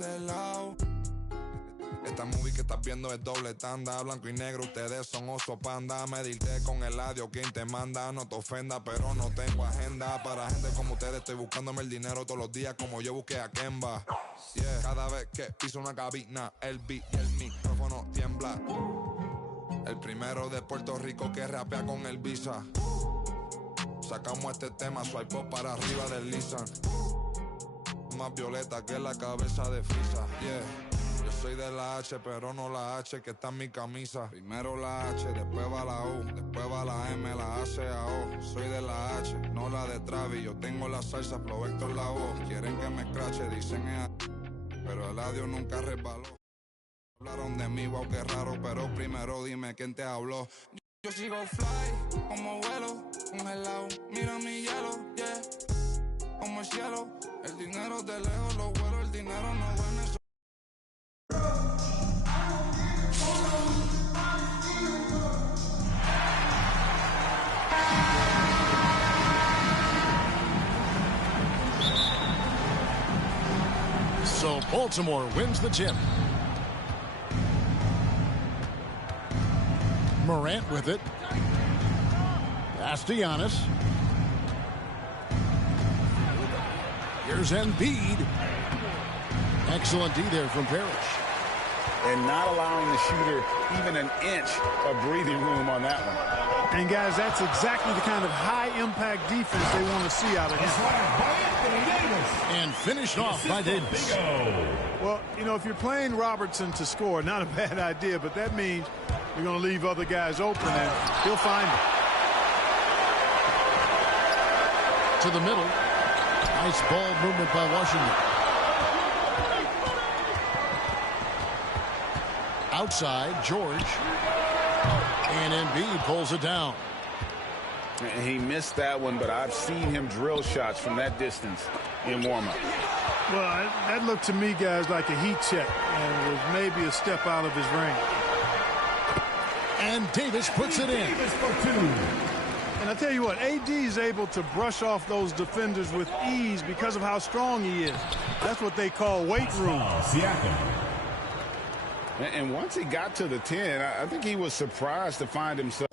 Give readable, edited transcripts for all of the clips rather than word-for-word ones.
este lado. Esta movie que estás viendo es doble tanda, blanco y negro, ustedes son oso panda. Medirte con el audio, quien te manda, no te ofenda, pero no tengo agenda. Para gente como ustedes estoy buscándome el dinero todos los días como yo busqué a Kemba. Yeah. Cada vez que piso una cabina, el beat y el micrófono tiembla. El primero de Puerto Rico que rapea con el Visa. Sacamos este tema, swipe up para arriba del Lisan. Más violeta que la cabeza de Frisa, yeah. Yo soy de la H, pero no la H que está en mi camisa. Primero la H, después va la U, después va la M, la A, C, A, O. Soy de la H, no la de Travis. Yo tengo la salsa, Flow Héctor la voz. Quieren que me escrache, dicen pero el audio nunca resbaló. Hablaron de mí, wow, qué raro, pero primero dime quién te habló. Yo sigo fly, como vuelo, congelado. Mira mi hielo, yeah, como el cielo. El dinero de lejos lo vuelo, el dinero no duerme. So Baltimore wins the tip. Morant with it. Pass to Giannis. Here's Embiid. Excellent D there from Parrish. And not allowing the shooter even an inch of breathing room on that one. And, guys, that's exactly the kind of high-impact defense they want to see out of him. And finished off by Davis. Well, you know, if you're playing Robertson to score, not a bad idea, but that means you're going to leave other guys open, and he'll find them. To the middle. Nice ball movement by Washington. Outside, George. And Embiid pulls it down. He missed that one, but I've seen him drill shots from that distance in warm-up. Well, that looked to me, guys, like a heat check, and was maybe a step out of his range. And Davis puts it in. And I tell you what, AD is able to brush off those defenders with ease because of how strong he is. That's what they call weight room. And once he got to the 10, I think he was surprised to find himself.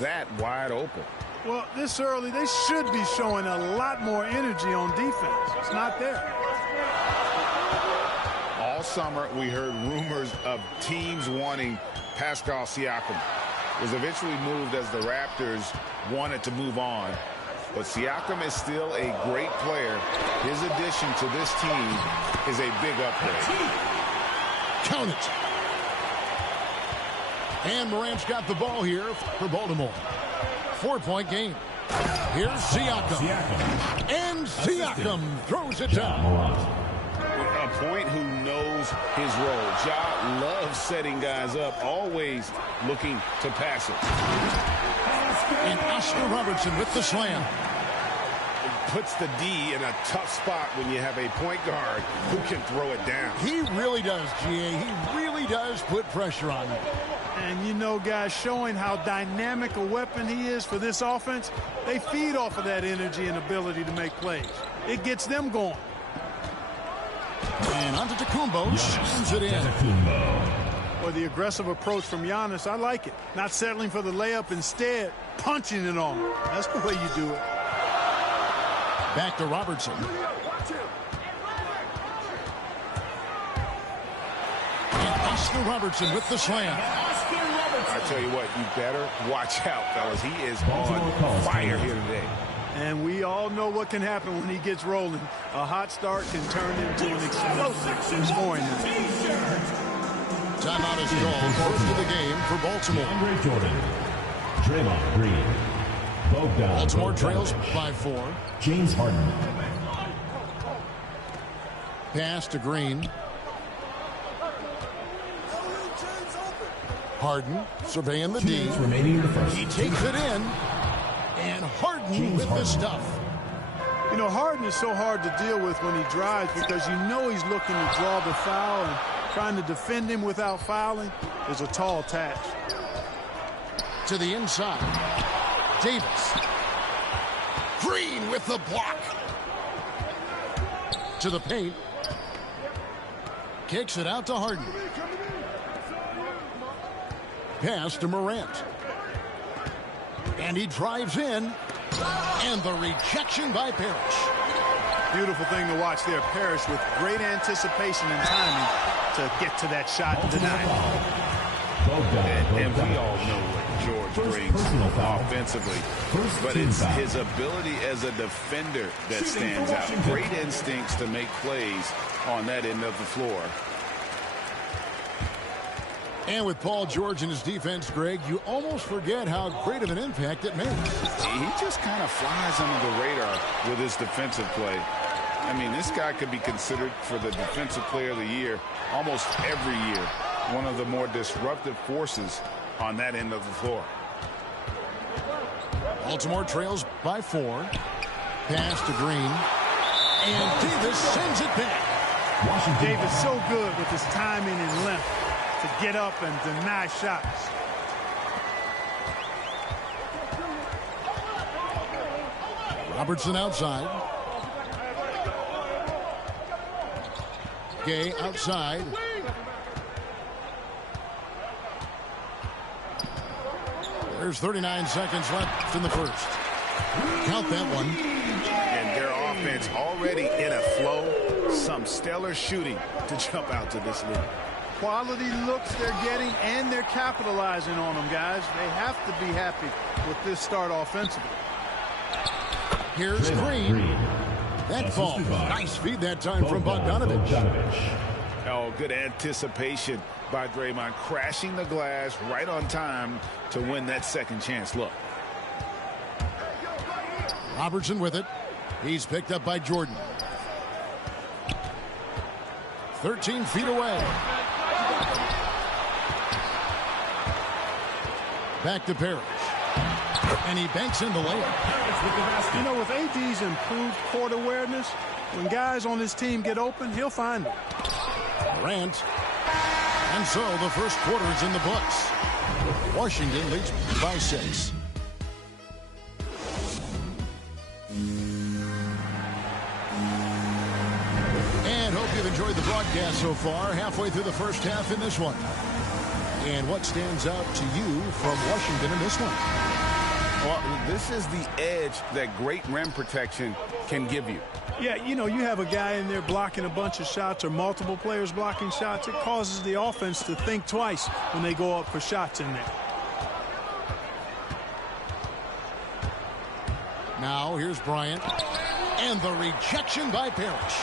That wide open. Well, this early, they should be showing a lot more energy on defense. It's not there. All summer, we heard rumors of teams wanting Pascal Siakam. Was eventually moved as the Raptors wanted to move on. But Siakam is still a great player. His addition to this team is a big upgrade. Count it. And Morant's got the ball here for Baltimore. 4-point game. Here's Siakam. And Siakam throws it down. A point who knows his role. Ja loves setting guys up, always looking to pass it. And Oscar Robertson with the slam. Puts the D in a tough spot when you have a point guard who can throw it down. He really does, GA. He really does put pressure on him. And, you know, guys, showing how dynamic a weapon he is for this offense, they feed off of that energy and ability to make plays. It gets them going. And onto Tacumbo, slams it in. Or the aggressive approach from Giannis, I like it. Not settling for the layup, instead punching it on him. That's the way you do it. Back to Robertson. And Oscar Robertson with the slam. I tell you what, you better watch out, fellas. He is on fire here today. And we all know what can happen when he gets rolling. A hot start can turn into an explosive scoring. Timeout is called. First of the game for Baltimore. Andre Jordan, Draymond Green, Baltimore trails by 4. James Harden. Pass to Green. Harden surveying the D. Remaining in the first. He takes it in. And Harden with the stuff. You know, Harden is so hard to deal with when he drives because you know he's looking to draw the foul, and trying to defend him without fouling is a tall task. To the inside. Davis. Green with the block. To the paint. Kicks it out to Harden. Pass to Morant. And he drives in. And the rejection by Parrish. Beautiful thing to watch there. Parrish with great anticipation and timing to get to that shot and deny it. And we all know what George brings offensively. But it's his ability as a defender that stands out. Great instincts to make plays on that end of the floor. And with Paul George in his defense, Greg, you almost forget how great of an impact it makes. He just kind of flies under the radar with his defensive play. I mean, this guy could be considered for the Defensive Player of the Year almost every year. One of the more disruptive forces on that end of the floor. Baltimore trails by 4. Pass to Green. And Davis sends it back. Davis so good with his timing and length to get up and deny shots. Robertson outside. Gay outside. There's 39 seconds left in the first. Count that one. And their offense already in a flow. Some stellar shooting to jump out to this lead. Quality looks they're getting, and they're capitalizing on them, guys. They have to be happy with this start offensively. Here's Green. That fall. Nice feed that time from Bogdanovich. Oh, good anticipation by Draymond, crashing the glass right on time to win that second chance look. Robertson with it. He's picked up by Jordan. 13 feet away. Back to Parrish. And he banks in the layup. You know, with AD's improved court awareness, when guys on his team get open, he'll find them. Durant. And so the first quarter is in the books. Washington leads by 6. And hope you've enjoyed the broadcast so far. Halfway through the first half in this one. And what stands out to you from Washington in this one? Well, this is the edge that great rim protection can give you. Yeah, you know, you have a guy in there blocking a bunch of shots or multiple players blocking shots. It causes the offense to think twice when they go up for shots in there. Now here's Bryant. And the rejection by Parrish.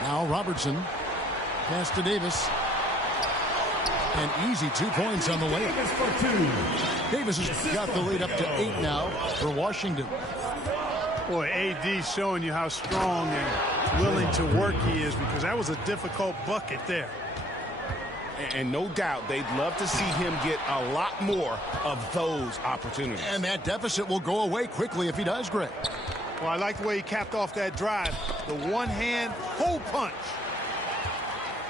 Now Robertson. Pass to Davis. And easy 2 points on the layup. Davis has got the lead up to 8 now for Washington. Boy, AD's showing you how strong and willing to work he is, because that was a difficult bucket there. And no doubt they'd love to see him get a lot more of those opportunities. And that deficit will go away quickly if he does, Greg. Well, I like the way he capped off that drive. The one-hand hole punch.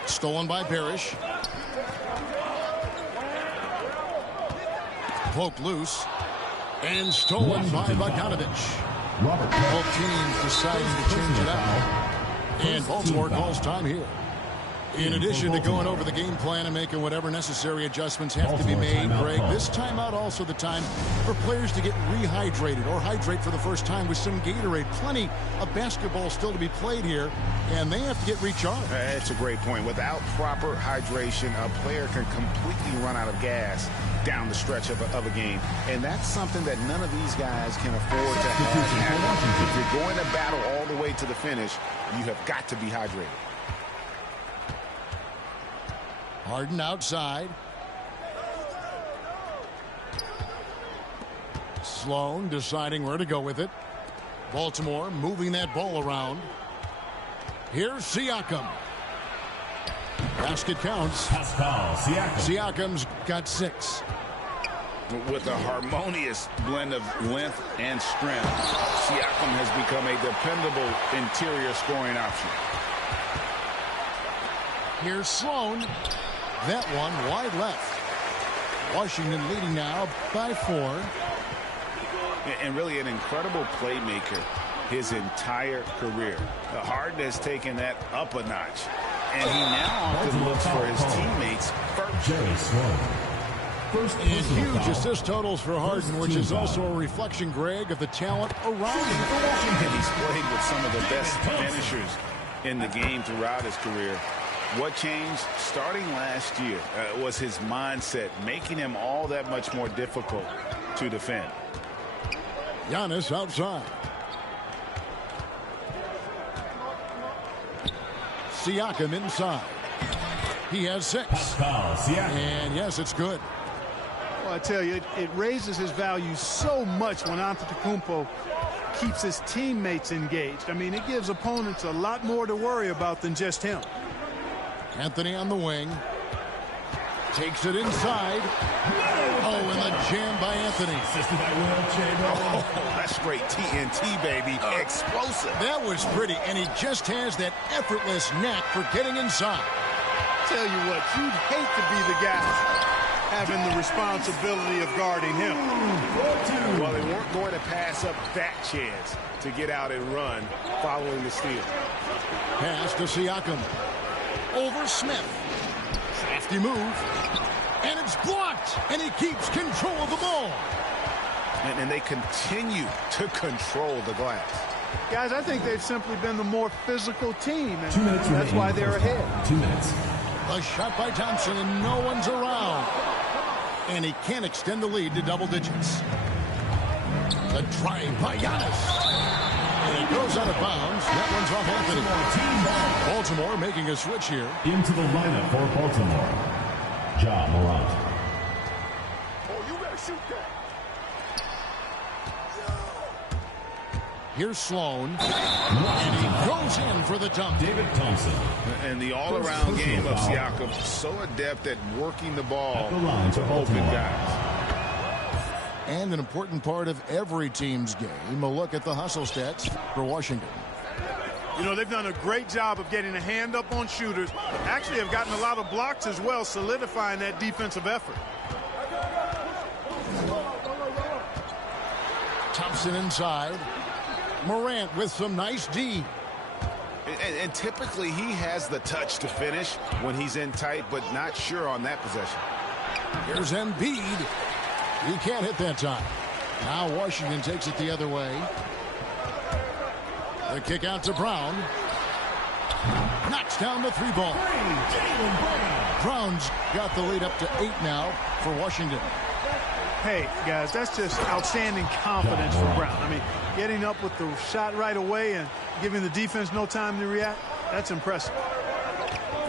Stolen by Parrish. Poked loose. And stolen by Bogdanovich. Both teams deciding to change it up. And Baltimore calls time here. In addition to going over the game plan and making whatever necessary adjustments have to be made, Greg, this timeout also the time for players to get rehydrated or hydrate for the first time with some Gatorade. Plenty of basketball still to be played here, and they have to get recharged. That's a great point. Without proper hydration, a player can completely run out of gas down the stretch of a game. And that's something that none of these guys can afford to have. If you're going to battle all the way to the finish, you have got to be hydrated. Harden outside. Sloan deciding where to go with it. Baltimore moving that ball around. Here's Siakam. Basket counts. Pascal Siakam. Siakam's got 6. With a harmonious blend of length and strength, Siakam has become a dependable interior scoring option. Here's Sloan. That one wide left. Washington leading now by 4. And really an incredible playmaker his entire career. Harden has taken that up a notch. And he now often looks for his teammates first. Jerry Sloan. And huge assist totals for Harden, which is also a reflection, Greg, of the talent around him. And he's played with some of the best finishers in the game throughout his career. What changed starting last year was his mindset, making him all that much more difficult to defend. Giannis outside. Siakam inside. He has 6. And yes, it's good. Well, I tell you, it raises his value so much when Antetokounmpo keeps his teammates engaged. I mean, it gives opponents a lot more to worry about than just him. Anthony on the wing. Takes it inside. Oh, and the jam by Anthony. Oh, that's straight TNT, baby. Explosive. That was pretty, and he just has that effortless knack for getting inside. Tell you what, you'd hate to be the guy having the responsibility of guarding him. Well, they weren't going to pass up that chance to get out and run following the steal. Pass to Siakam. Over Smith. Crafty move. And it's blocked. And he keeps control of the ball. And they continue to control the glass. Guys, I think they've simply been the more physical team. And 2 minutes that's why they're ahead. 2 minutes. A shot by Thompson, and no one's around. And he can't extend the lead to double digits. The drive by Giannis. And it goes out of bounds. That one's off Anthony. Baltimore making a switch here. Into the lineup for Baltimore, Ja Morant. Oh, you better shoot that. Here's Sloan. And he goes in for the dunk. David Thompson. And the all-around game of Siakam, so adept at working the ball At the line to for open Baltimore. guys. And an important part of every team's game, a look at the hustle stats for Washington. You know, they've done a great job of getting a hand up on shooters. Actually have gotten a lot of blocks as well, solidifying that defensive effort. Thompson inside. Morant with some nice D. And typically he has the touch to finish when he's in tight, but not sure on that possession. Here's Embiid. He can't hit that time. Now Washington takes it the other way. The kick out to Brown. Knocks down the 3 ball. Brown's got the lead up to 8 now for Washington. Hey, guys, that's just outstanding confidence for Brown. I mean, getting up with the shot right away and giving the defense no time to react, that's impressive.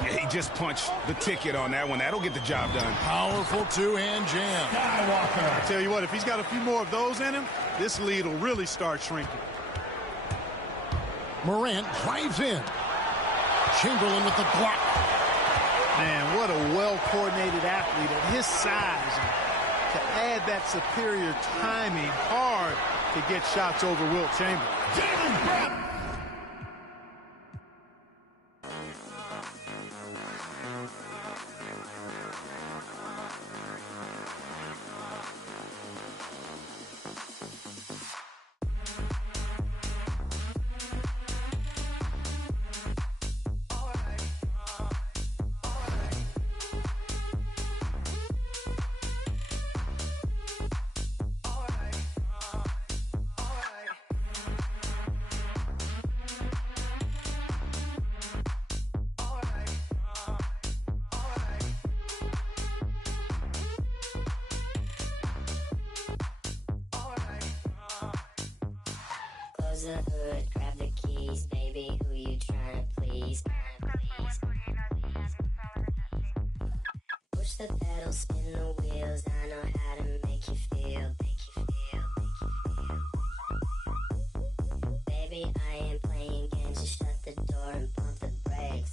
Yeah, he just punched the ticket on that one. That'll get the job done. Powerful two-hand jam. I tell you what, if he's got a few more of those in him, this lead will really start shrinking. Morant drives in. Chamberlain with the block. Man, what a well-coordinated athlete at his size. And to add that superior timing, hard to get shots over Wilt Chamberlain. Close the hood, grab the keys, baby, who you trying to please? Push the pedal, spin the wheels, I know how to make you feel. Baby, I ain't playing games, just shut the door and pump the brakes.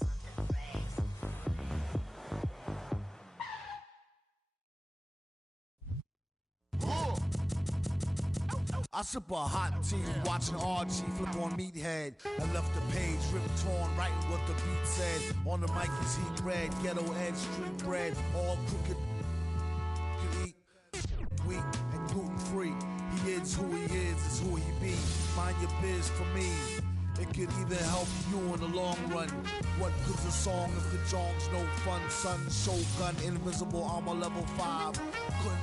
I sip a hot tea, watching Archie flip on Meathead. I left the page ripped torn, writing what the beat said. On the mic is heat red, ghetto edge, street bread, all crooked. Can eat wheat and gluten free. He is who he is who he be. Mind your biz for me. It could even help you in the long run. What good's a song if the jong's no fun? Son, Shogun, invisible armor level 5. Couldn't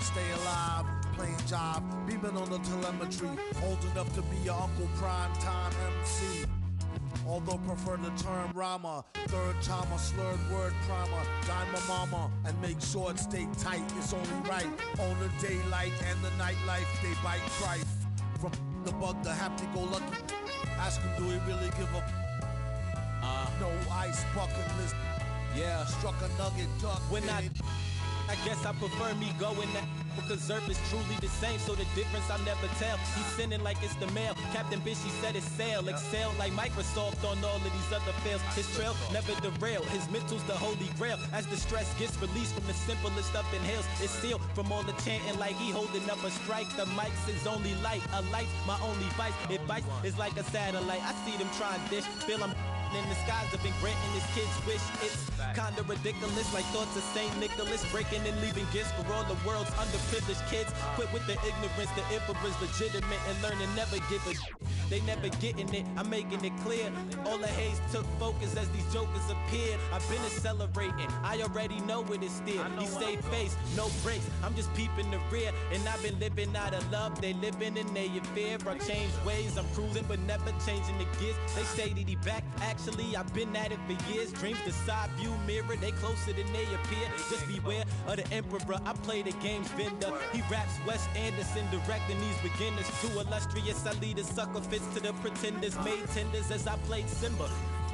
stay alive, playing job, beaming on the telemetry. Old enough to be your Uncle Prime Time MC. Although prefer the term rama, third timer, slurred word primer, dime my mama, and make sure it stay tight, it's only right. On the daylight and the nightlife, they bite trife. From the bug, the happy-go-lucky. Ask him, do he really give a no ice bucket list? Yeah, struck a nugget duck. When I guess I prefer me going that because Zerp is truly the same, so the difference I'll never tell. He's sending like it's the mail. Captain Bishy said it's sail. Excel like Microsoft on all of these other fails. His trail never derail. His mental's the holy grail. As the stress gets released from the simplest up inhales, it's sealed from all the chanting like he holding up a strike. The mic's his only light. A light's my only vice. Advice is like a satellite. I see them trying dish. Feel I'm in the skies have been granting his kids wish. It's kinda ridiculous, like thoughts of St. Nicholas, breaking and leaving gifts for all the world's underprivileged kids. Quit with the ignorance, the emperor's legitimate, and learn to never give a they never getting it, I'm making it clear. All the haze took focus as these jokers appeared. I've been accelerating, I already know it is still. He stayed face, no breaks, I'm just peeping the rear. And I've been living out of love, they living in their fear. I changed ways, I'm cruising but never changing the gears. They say that he back, actually I've been at it for years. Dreams the side view mirror, they closer than they appear. Just beware of the emperor, I play the game's vendor. He raps Wes Anderson, directing these beginners. Too illustrious, I lead a sucker fits to the pretenders. Made tenders as I played Simba.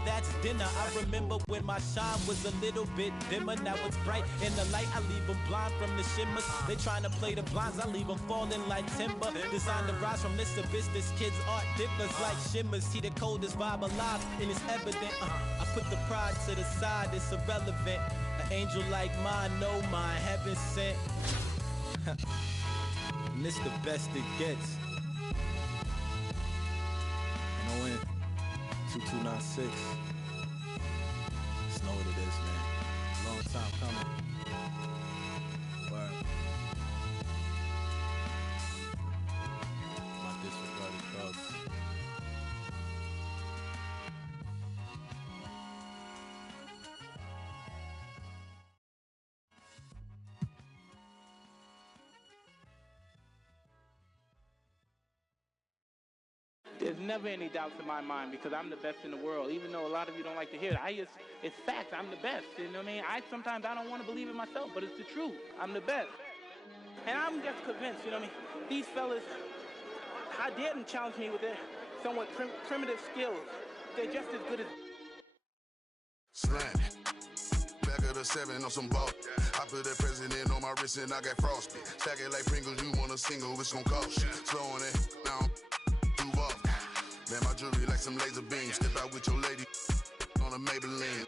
That's dinner. I remember when my shine was a little bit dimmer. Now it's bright in the light. I leave them blind from the shimmers. They trying to play the blinds. I leave them falling like timber. Designed to rise from this abyss. This kid's art differs like shimmers. See the coldest vibe alive, and it's evident. I put the pride to the side. It's irrelevant. An angel like mine, no mine, heaven sent. And this the best it gets. And 2296. Just know what it is, man. Long time coming. Word. My disregarded thoughts. There's never any doubts in my mind because I'm the best in the world. Even though a lot of you don't like to hear it, it's fact. I'm the best. You know what I mean? Sometimes I don't want to believe it myself, but it's the truth. I'm the best. And I'm just convinced, you know what I mean? These fellas, how dare them challenge me with their somewhat primitive skills? They're just as good as... Slam. Back of the 7 on some ball. I put that president on my wrist and I got frostbite. Stack it like Pringles, you want a single, it's gon' cost you. Slow on it, now I'm off. Man, my jewelry like some laser beams. Step out with your lady on a Maybelline.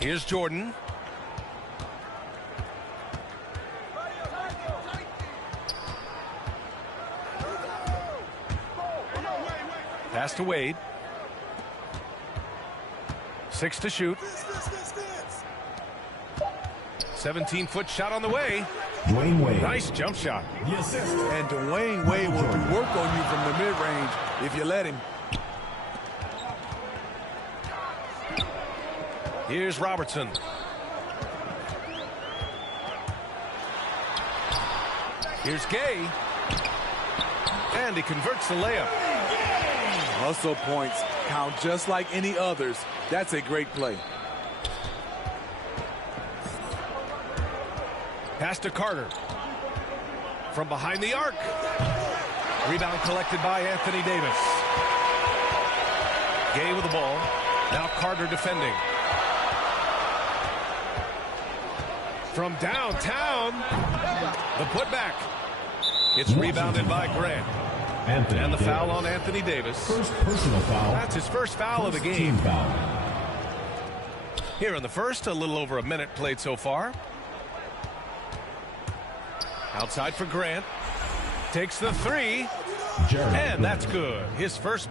Here's Jordan. Pass to Wade. 6 to shoot. 17-foot shot on the way. Dwayne Wade. Nice jump shot. The assist. And Dwayne Wade will do work on you from the mid-range if you let him. Here's Robertson. Here's Gay. And he converts the layup. Hustle points count just like any others. That's a great play. Pass to Carter. From behind the arc. Rebound collected by Anthony Davis. Gay with the ball. Now Carter defending. From downtown. The putback. It's rebounded by Grant. Anthony and the Davis. Foul on Anthony Davis. First personal foul. That's his first foul of the game. Team foul. Here in the first, a little over a minute played so far. Outside for Grant. Takes the three. Jeremy and Grant. that's good. His first.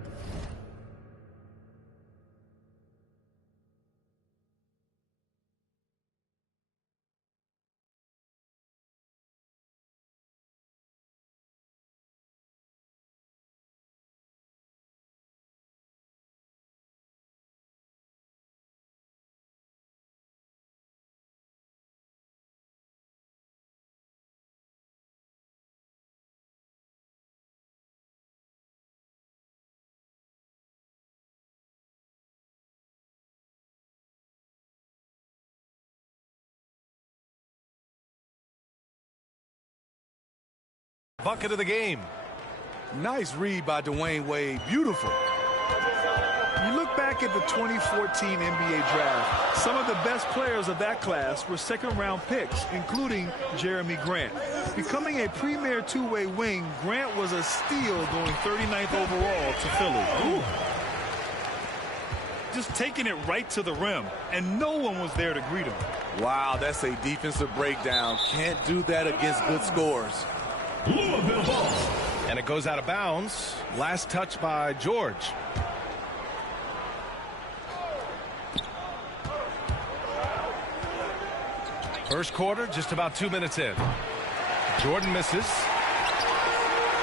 Bucket of the game. Nice read by Dwayne Wade. Beautiful. You look back at the 2014 NBA draft, some of the best players of that class were second-round picks, including Jeremy Grant. Becoming a premier two-way wing, Grant was a steal going 39th overall to Philly. Ooh. Just taking it right to the rim, and no one was there to greet him. Wow, that's a defensive breakdown. Can't do that against good scores. Louisville ball. And it goes out of bounds. Last touch by George. First quarter, just about 2 minutes in. Jordan misses.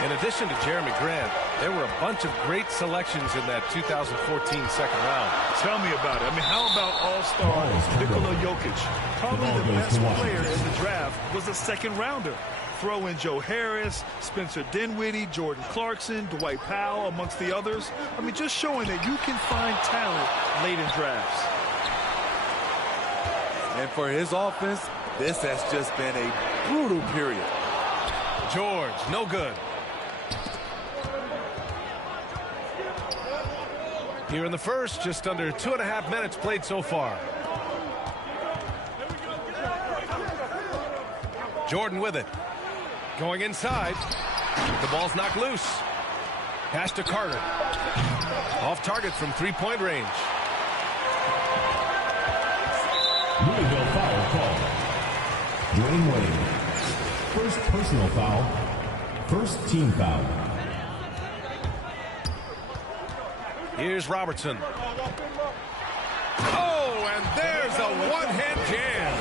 In addition to Jeremy Grant, there were a bunch of great selections in that 2014 second round. Tell me about it. I mean, how about all-star Nikola Jokic? Probably the best player in the draft was a second-rounder. Throw in Joe Harris, Spencer Dinwiddie, Jordan Clarkson, Dwight Powell, amongst the others. I mean, just showing that you can find talent late in drafts. And for his offense, this has just been a brutal period. George, no good. Here in the first, just under 2.5 minutes played so far. Jordan with it. Going inside. The ball's knocked loose. Pass to Carter. Off target from three-point range. Louisville foul call. Dwayne Wade. First personal foul. First team foul. Here's Robertson. Oh, and there's a one-hand jam.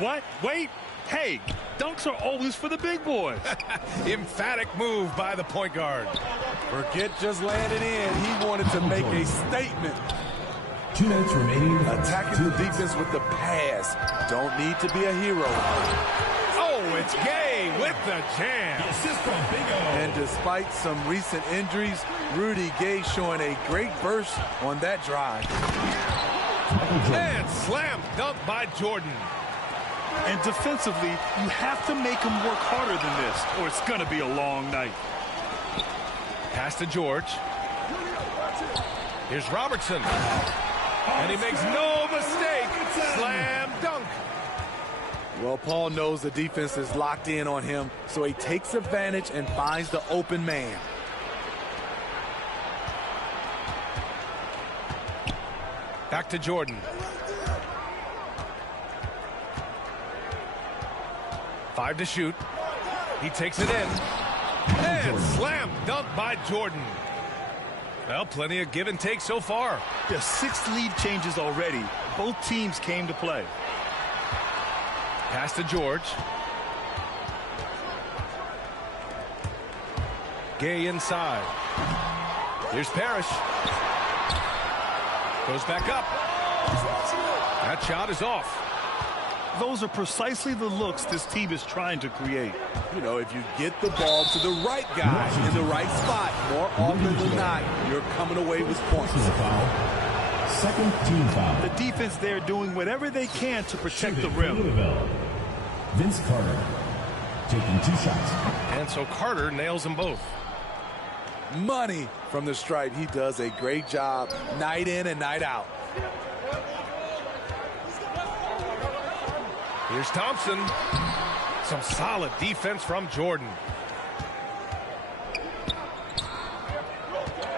What? Wait. Hey, dunks are always for the big boys. Emphatic move by the point guard. Forget just landing in. He wanted to make a statement. 2 minutes remaining. Attacking the defense with the pass. Don't need to be a hero. Oh, it's Gay with the jam. The assist from Big O. And despite some recent injuries, Rudy Gay showing a great burst on that drive. And slam dunk by Jordan. And defensively, you have to make him work harder than this, or it's going to be a long night. Pass to George. Here's Robertson. And he makes no mistake. Slam dunk. Well, Paul knows the defense is locked in on him, so he takes advantage and finds the open man. Back to Jordan. 5 to shoot. He takes it in. And slam dunk by Jordan. Well, plenty of give and take so far. There's 6 lead changes already. Both teams came to play. Pass to George. Gay inside. Here's Parrish. Goes back up. That shot is off. Those are precisely the looks this team is trying to create. You know, if you get the ball to the right guy in the right spot, more often than not, you're coming away with points. Second team foul. The defense there doing whatever they can to protect the rim. Vince Carter taking 2 shots. And so Carter nails them both. Money from the stripe. He does a great job night in and night out. Here's Thompson. Some solid defense from Jordan.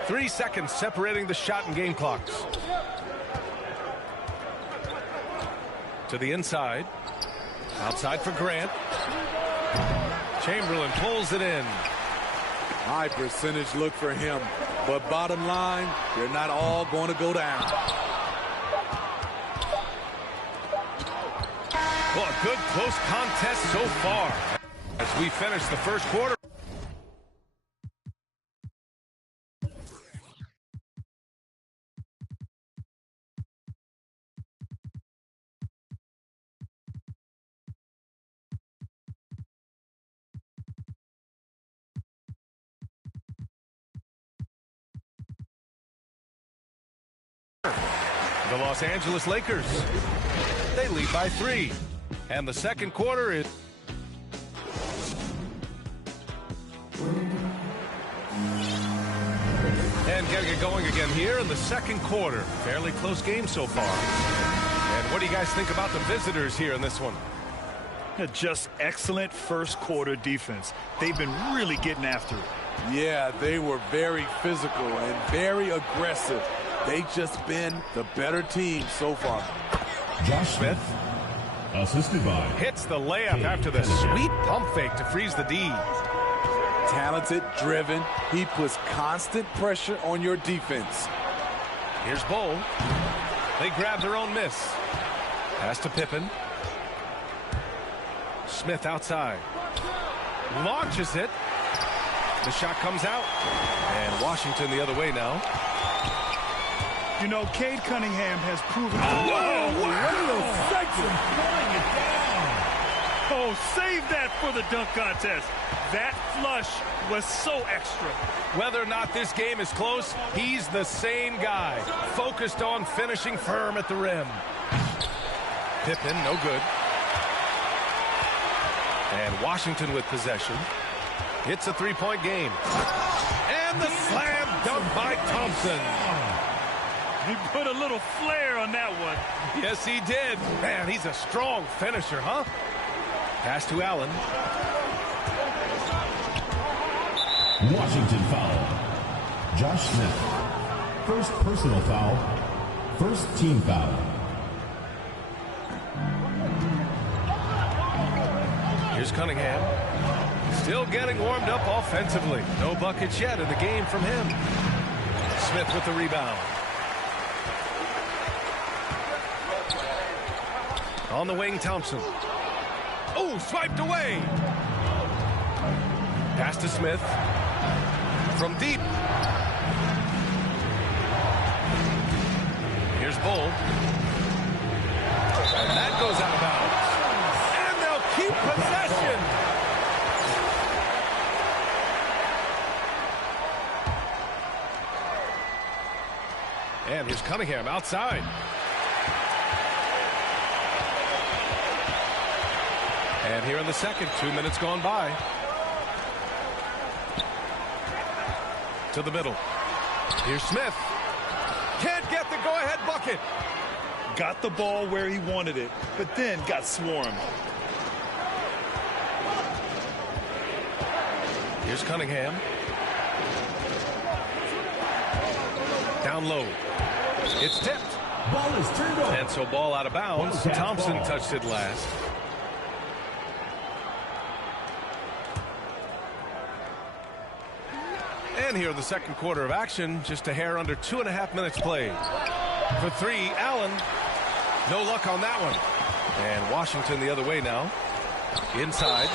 3 seconds separating the shot and game clocks. To the inside. Outside for Grant. Chamberlain pulls it in. High percentage look for him. But bottom line, they're not all going to go down. Well, a good close contest so far as we finish the first quarter. The Los Angeles Lakers, they lead by 3. And the second quarter is... And getting it going again here in the second quarter. Fairly close game so far. And what do you guys think about the visitors here in this one? Just excellent first quarter defense. They've been really getting after it. Yeah, they were very physical and very aggressive. They've just been the better team so far. Josh Smith. Assisted by. Hits the layup after the sweet pump fake to freeze the D. Talented, driven. He puts constant pressure on your defense. Here's Bull. They grab their own miss. Pass to Pippen. Smith outside. Launches it. The shot comes out. And Washington the other way now. You know, Cade Cunningham has proven... Oh, save that for the dunk contest. That flush was so extra. Whether or not this game is close, he's the same guy. Focused on finishing firm at the rim. Pippen, no good. And Washington with possession. It's a 3-point game. And the slam dunk by Thompson. He put a little flair on that one. Yes, he did. Man, he's a strong finisher, huh? Pass to Allen. Washington foul. Josh Smith. First personal foul. First team foul. Here's Cunningham. Still getting warmed up offensively. No buckets yet in the game from him. Smith with the rebound. On the wing, Thompson. Oh, swiped away. Pass to Smith. From deep. Here's Bull. And that goes out of bounds. And they'll keep possession. And here's Cunningham outside. And here in the second, 2 minutes gone by. To the middle. Here's Smith. Can't get the go-ahead bucket. Got the ball where he wanted it, but then got swarmed. Here's Cunningham. Down low. It's tipped. Ball is turned over. And so ball out of bounds. Thompson touched it last. And here in the second quarter of action, just a hair under 2.5 minutes played. For 3, Allen. No luck on that one. And Washington the other way now. Inside.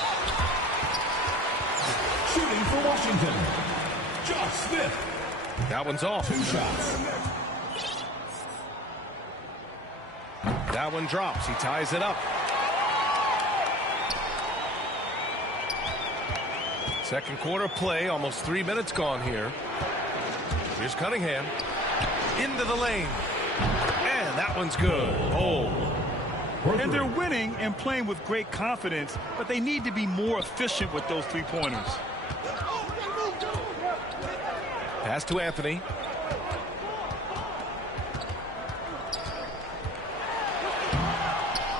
Shooting for Washington, Josh Smith. That one's off. 2 shots. That one drops. He ties it up. Second quarter play, almost 3 minutes gone here. Here's Cunningham. Into the lane. And that one's good. Oh. And they're winning and playing with great confidence, but they need to be more efficient with those three-pointers. Pass to Anthony.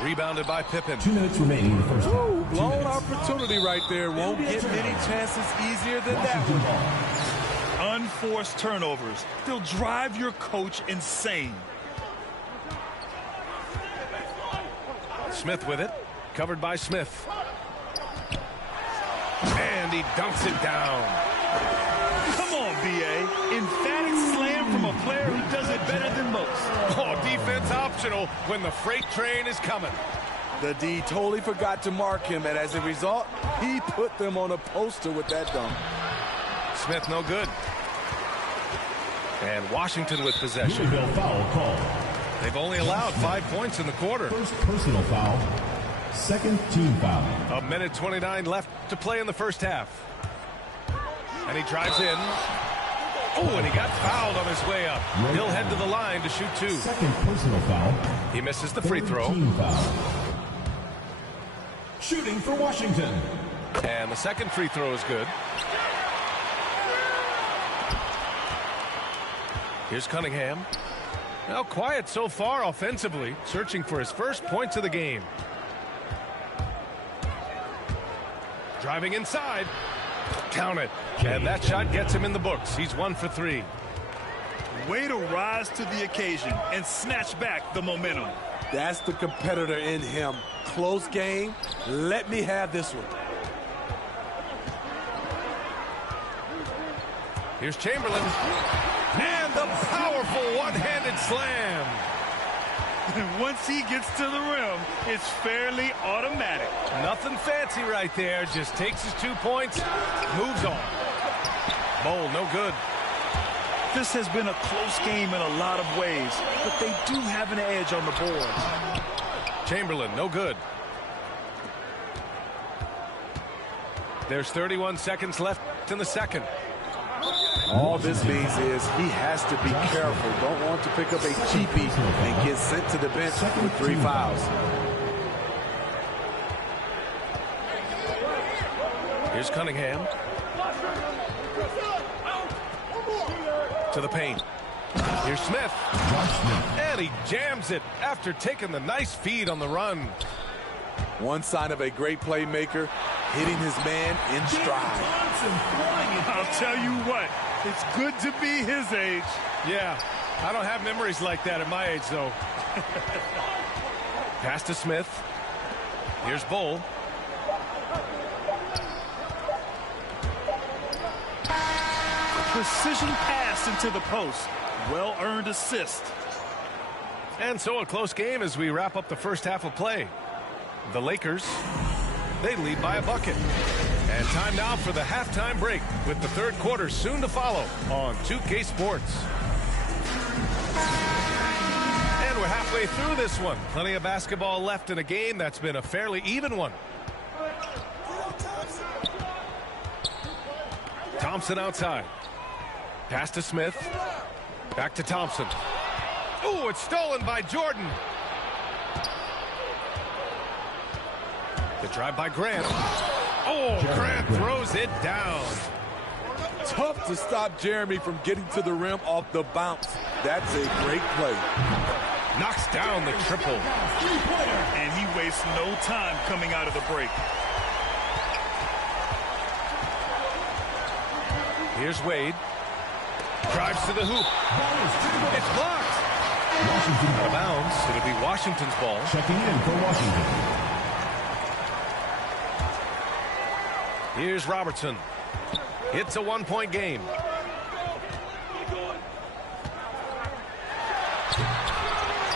Rebounded by Pippen. 2 minutes remaining in the first half. Blown opportunity right there. Won't get many chances easier than that one. Unforced turnovers. They'll drive your coach insane. Smith with it. Covered by Smith. And he dunks it down. Come on, B.A. Emphatic slam from a player who does it better than most. Oh, defense optional when the freight train is coming. The D totally forgot to mark him, and as a result, he put them on a poster with that dunk. Smith no good. And Washington with possession. Foul call. They've only allowed 5 points in the quarter. First personal foul. Second team foul. 1:29 left to play in the first half. And he drives in. Oh, and he got fouled on his way up. He'll head to the line to shoot 2. Second personal foul. He misses the free throw. Team foul. Shooting for Washington. And the second free throw is good. Here's Cunningham. Now quiet so far offensively, searching for his first points of the game. Driving inside. Count it. And that shot gets him in the books. He's 1 for 3. Way to rise to the occasion and snatch back the momentum. That's the competitor in him. Close game. Let me have this one. Here's Chamberlain. And the powerful one-handed slam. Once he gets to the rim, it's fairly automatic. Nothing fancy right there. Just takes his 2 points, moves on. Bowl, no good. This has been a close game in a lot of ways, but they do have an edge on the board. Chamberlain, no good. There's 31 seconds left in the second. All this means is he has to be careful. Don't want to pick up a cheapie and get sent to the bench with 3 fouls. Here's Cunningham. To the paint. Here's Smith. And he jams it after taking the nice feed on the run. One sign of a great playmaker, hitting his man in stride. I'll tell you what, it's good to be his age. Yeah, I don't have memories like that at my age, though. Pass to Smith. Here's Bull. Precision pass into the post. Well-earned assist. And so a close game as we wrap up the first half of play. The Lakers, they lead by a bucket. And time now for the halftime break with the third quarter soon to follow on 2K Sports. And we're halfway through this one. Plenty of basketball left in a game that's been a fairly even one. Thompson outside. Pass to Smith. Back to Thompson. Ooh, it's stolen by Jordan. The drive by Grant. Oh, Grant throws it down. Tough to stop Jeremy from getting to the rim off the bounce. That's a great play. Knocks down the triple. And he wastes no time coming out of the break. Here's Wade. Drives to the hoop. It's blocked. Washington Out of bounds. It'll be Washington's ball. checking in for Washington. Here's Robertson. It's a one-point game.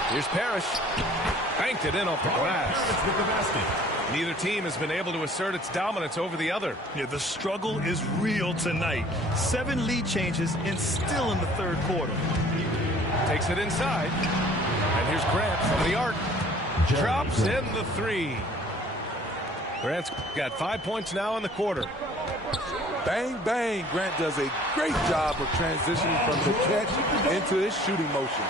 Here's Parrish. Banked it in off the glass. With the basket. Neither team has been able to assert its dominance over the other. Yeah, the struggle is real tonight. 7 lead changes and still in the third quarter. Takes it inside. And here's Grant from the arc. Drops in the 3. Grant's got 5 points now in the quarter. Bang, bang. Grant does a great job of transitioning from the catch into his shooting motion.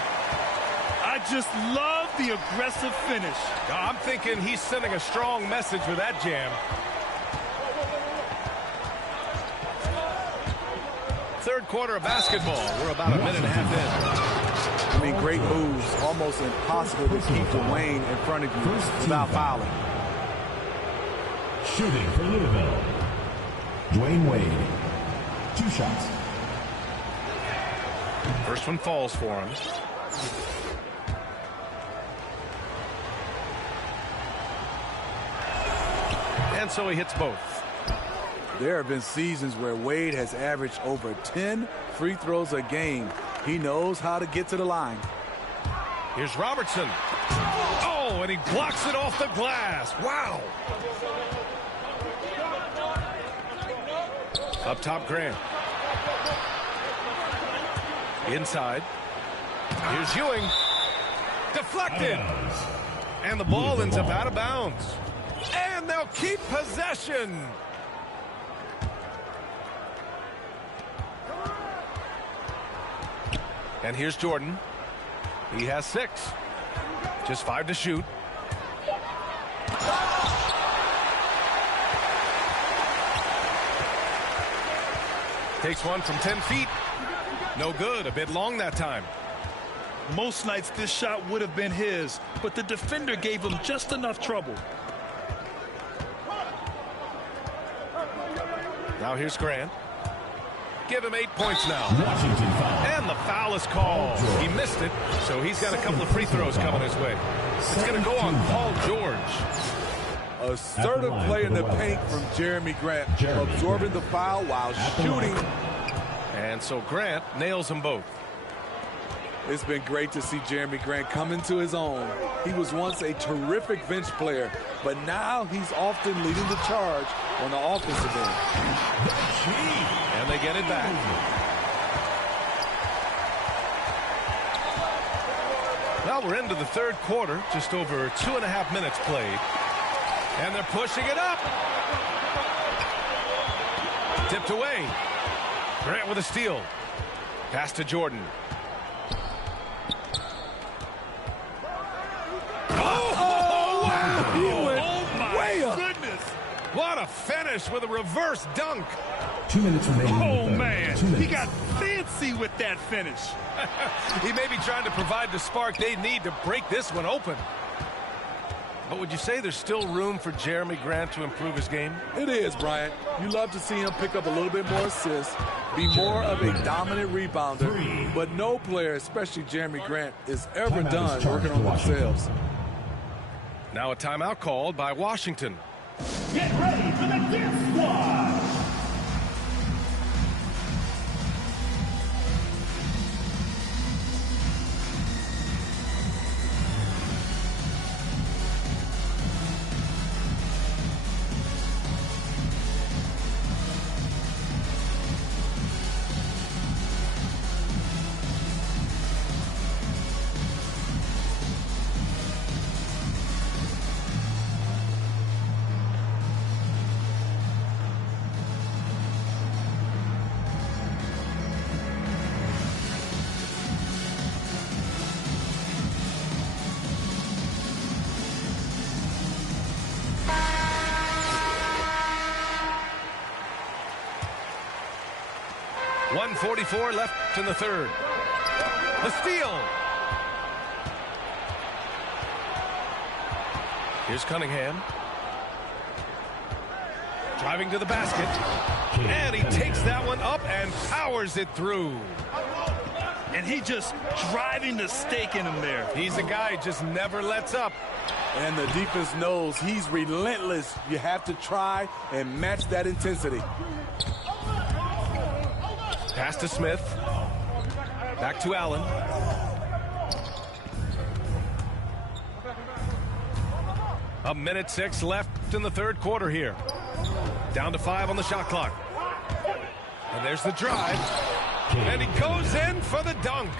I just love the aggressive finish. I'm thinking he's sending a strong message with that jam. Third quarter of basketball. We're about a minute and a half in. I mean, great moves. Almost impossible to keep Dwayne in front of you without fouling. Shooting for Louisville, Dwayne Wade. 2 shots. First one falls for him. And so he hits both. There have been seasons where Wade has averaged over 10 free throws a game. He knows how to get to the line. Here's Robertson. Oh, and he blocks it off the glass. Wow. Up top, Grant. Inside. Here's Ewing. Deflected. And the ball ends up out of bounds. And they'll keep possession. And here's Jordan. He has 6. Just 5 to shoot. Takes one from 10 feet. No good. A bit long that time. Most nights this shot would have been his, but the defender gave him just enough trouble. Now here's Grant. Give him 8 points now. Washington foul. And the foul is called. He missed it, so he's got a couple of free throws coming his way. It's going to go on Paul George. Assertive play in the paint from Jeremy Grant, absorbing the foul while shooting. And so Grant nails them both. It's been great to see Jeremy Grant come into his own. He was once a terrific bench player, but now he's often leading the charge on the offensive end. And they get it back. Well, we're into the third quarter, just over 2.5 minutes played. And they're pushing it up. Tipped away. Grant with a steal. Pass to Jordan. What a finish with a reverse dunk. 2 minutes remaining. Oh, man. He got fancy with that finish. He may be trying to provide the spark they need to break this one open. But would you say there's still room for Jeremy Grant to improve his game? It is, Bryant. You love to see him pick up a little bit more assists, be more of a dominant rebounder, but no player, especially Jeremy Grant, is ever done working on themselves. Now a timeout called by Washington. Get ready for the dance squad. .144 left in the third. The steal. Here's Cunningham. Driving to the basket. And he takes that one up and powers it through. And he just driving the stake in him there. He's a guy who just never lets up. And the defense knows he's relentless. You have to try and match that intensity. Pass to Smith. Back to Allen. 1:06 left in the third quarter here. Down to 5 on the shot clock. And there's the drive. And he goes in for the dunk.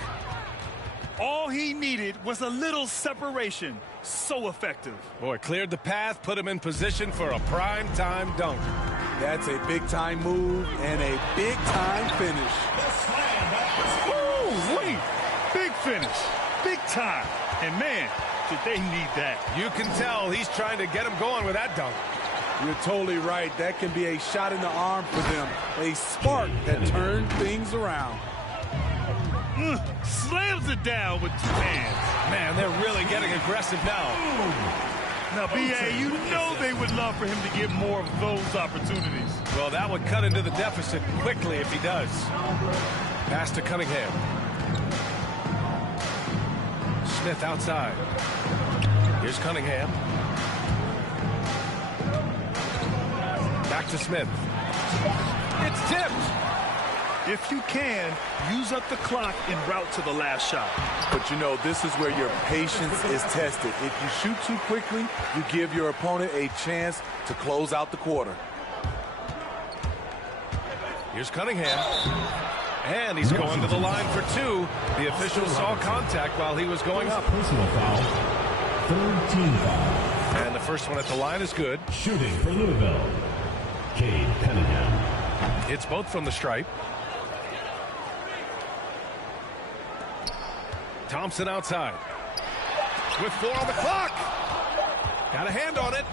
All he needed was a little separation. So effective. Boy, cleared the path, put him in position for a prime-time dunk. That's a big-time move and a big-time finish. Ooh, wait. Big finish. Big time. And, man, did they need that. You can tell he's trying to get him going with that dunk. You're totally right. That can be a shot in the arm for them. A spark that turns things around. Slams it down with 2 hands. Man, they're really getting aggressive now. Now, B.A., you know they would love for him to get more of those opportunities. Well, that would cut into the deficit quickly if he does. Pass to Cunningham. Smith outside. Here's Cunningham. Back to Smith. It's tipped. If you can, use up the clock en route to the last shot. But you know, this is where your patience is tested. If you shoot too quickly, you give your opponent a chance to close out the quarter. Here's Cunningham. And he's going to the line for 2. The official saw contact while he was going up. Personal foul. Third team foul. And the first one at the line is good. Shooting for Louisville, Cade Cunningham. It's both from the stripe. Thompson outside. With 4 on the clock. Got a hand on it.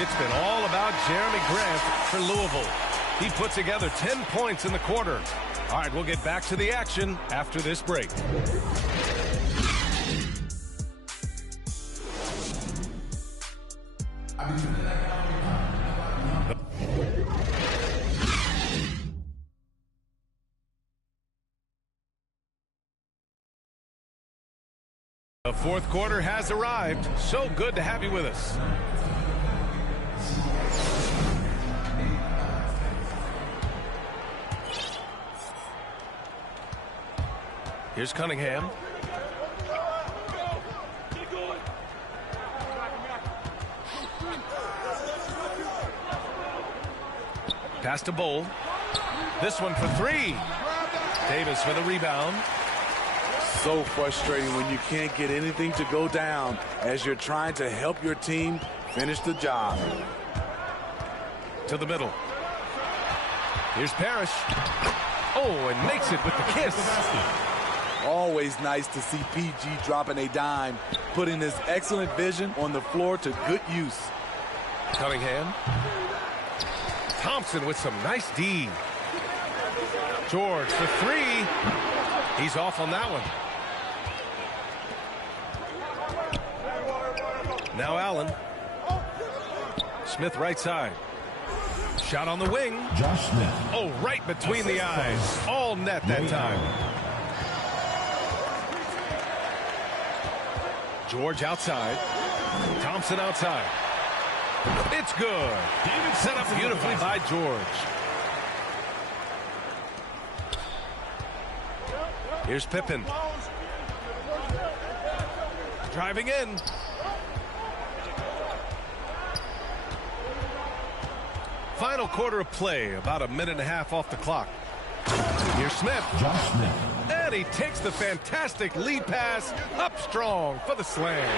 It's been all about Jeremy Grant for Louisville. He put together 10 points in the quarter. All right, we'll get back to the action after this break. The fourth quarter has arrived. So good to have you with us. Here's Cunningham. Pass to Bowl. This one for 3. Davis for the rebound. So frustrating when you can't get anything to go down as you're trying to help your team finish the job. To the middle. Here's Parrish. Oh, and makes it with the kiss. Always nice to see PG dropping a dime, putting his excellent vision on the floor to good use. Cunningham. Thompson with some nice D. George for 3. He's off on that one. Now Allen. Smith right side. Shot on the wing. Josh Smith. Oh, right between the eyes. All net that time. George outside. Thompson outside. It's good. Set up beautifully by George. Here's Pippen. Driving in. Final quarter of play, about a minute and a half off the clock. Here's Smith. Josh Smith. And he takes the fantastic lead pass up strong for the slam.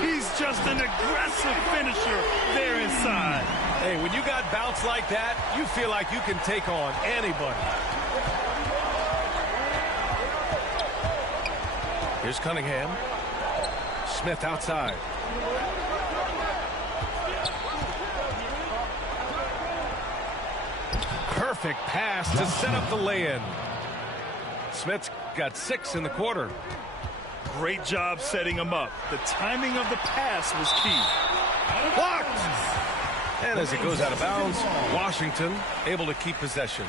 He's just an aggressive finisher there inside. Hey, when you got bounce like that, you feel like you can take on anybody. Here's Cunningham. Smith outside. Perfect pass to set up the lay-in. Smith's got 6 in the quarter. Great job setting him up. The timing of the pass was key. Blocked! And as it goes out of bounds, Washington able to keep possession.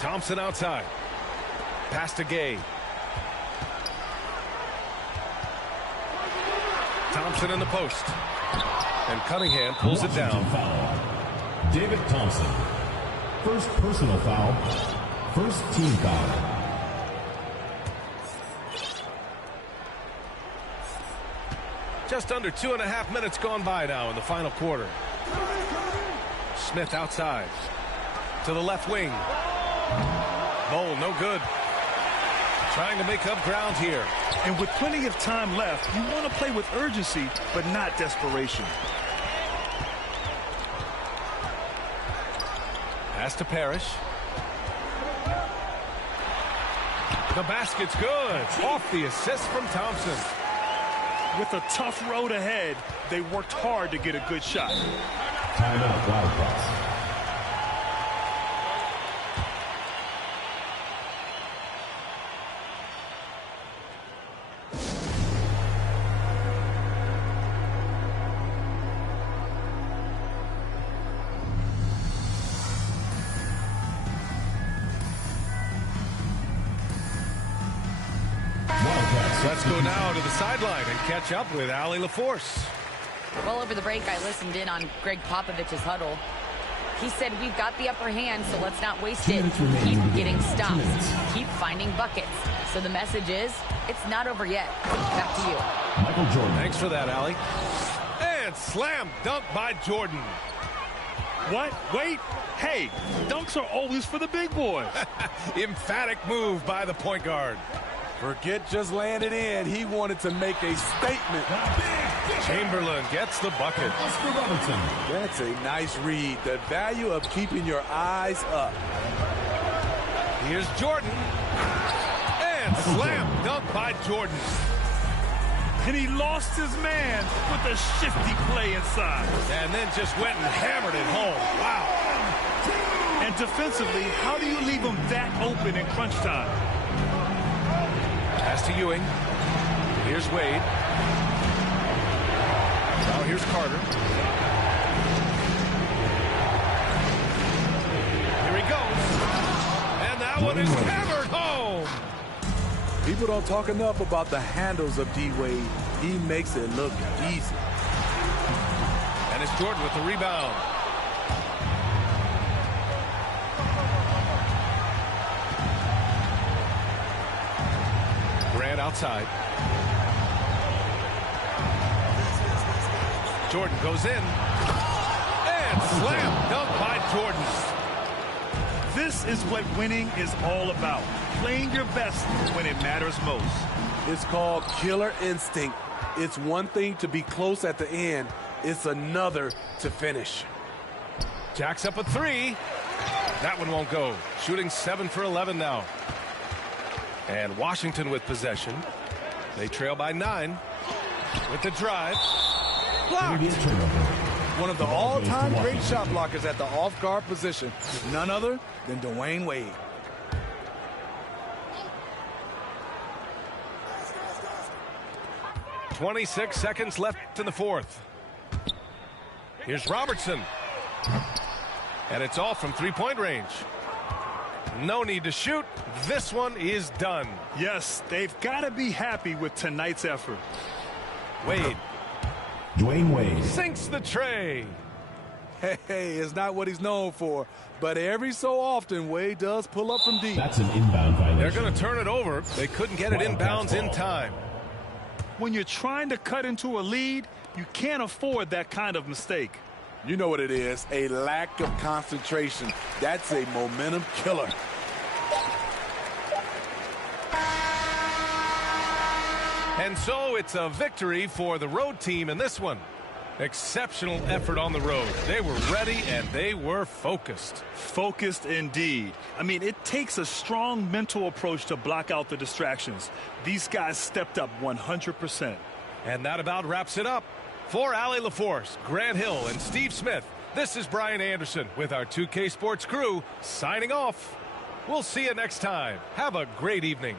Thompson outside. Pass to Gay. Thompson in the post. And Cunningham pulls it down. Foul. David Thompson. First personal foul. First team foul. Just under 2.5 minutes gone by now in the final quarter. Smith outside to the left wing. Bowl, no good. Trying to make up ground here. And with plenty of time left, you want to play with urgency, but not desperation. Pass to Parrish. The basket's good. Off the assist from Thompson. With a tough road ahead, they worked hard to get a good shot. Timeout, Wildcats. Let's go now to the sideline and catch up with Allie LaForce. Well, over the break, I listened in on Greg Popovich's huddle. He said, we've got the upper hand, so let's not waste it. Keep getting stops. Keep finding buckets. So the message is, it's not over yet. Back to you. Michael Jordan. Thanks for that, Allie. And slam dunk by Jordan. What? Wait. Hey, dunks are always for the big boys. Emphatic move by the point guard. Forget just laying it in. He wanted to make a statement. Chamberlain gets the bucket. That's a nice read. The value of keeping your eyes up. Here's Jordan. And slam dunk by Jordan. And he lost his man with a shifty play inside. And then just went and hammered it home. Wow. And defensively, how do you leave him that open in crunch time? Pass to Ewing. Here's Wade. Now here's Carter. Here he goes. And that one is hammered home. People don't talk enough about the handles of D-Wade. He makes it look easy. And it's Jordan with the rebound. Grant outside. Jordan goes in. And slam dunk by Jordan. This is what winning is all about. Playing your best when it matters most. It's called killer instinct. It's one thing to be close at the end. It's another to finish. Jacks up a three. That one won't go. Shooting 7 for 11 now. And Washington with possession. They trail by 9. With the drive. Blocked. One of the all-time great shot blockers at the off-guard position. None other than Dwayne Wade. .26 seconds left in the fourth. Here's Robertson. And it's off from three-point range. No need to shoot. This one is done. Yes, they've got to be happy with tonight's effort. Wade. Dwayne Wade sinks the tray. Hey, it's not what he's known for, but every so often Wade does pull up from deep. That's an inbound violation. They're going to turn it over. They couldn't get it inbounds in time. When you're trying to cut into a lead, you can't afford that kind of mistake. You know what it is, a lack of concentration. That's a momentum killer. And so it's a victory for the road team in this one. Exceptional effort on the road. They were ready and they were focused. Focused indeed. I mean, it takes a strong mental approach to block out the distractions. These guys stepped up 100%. And that about wraps it up. For Allie LaForce, Grant Hill, and Steve Smith, this is Brian Anderson with our 2K Sports crew signing off. We'll see you next time. Have a great evening.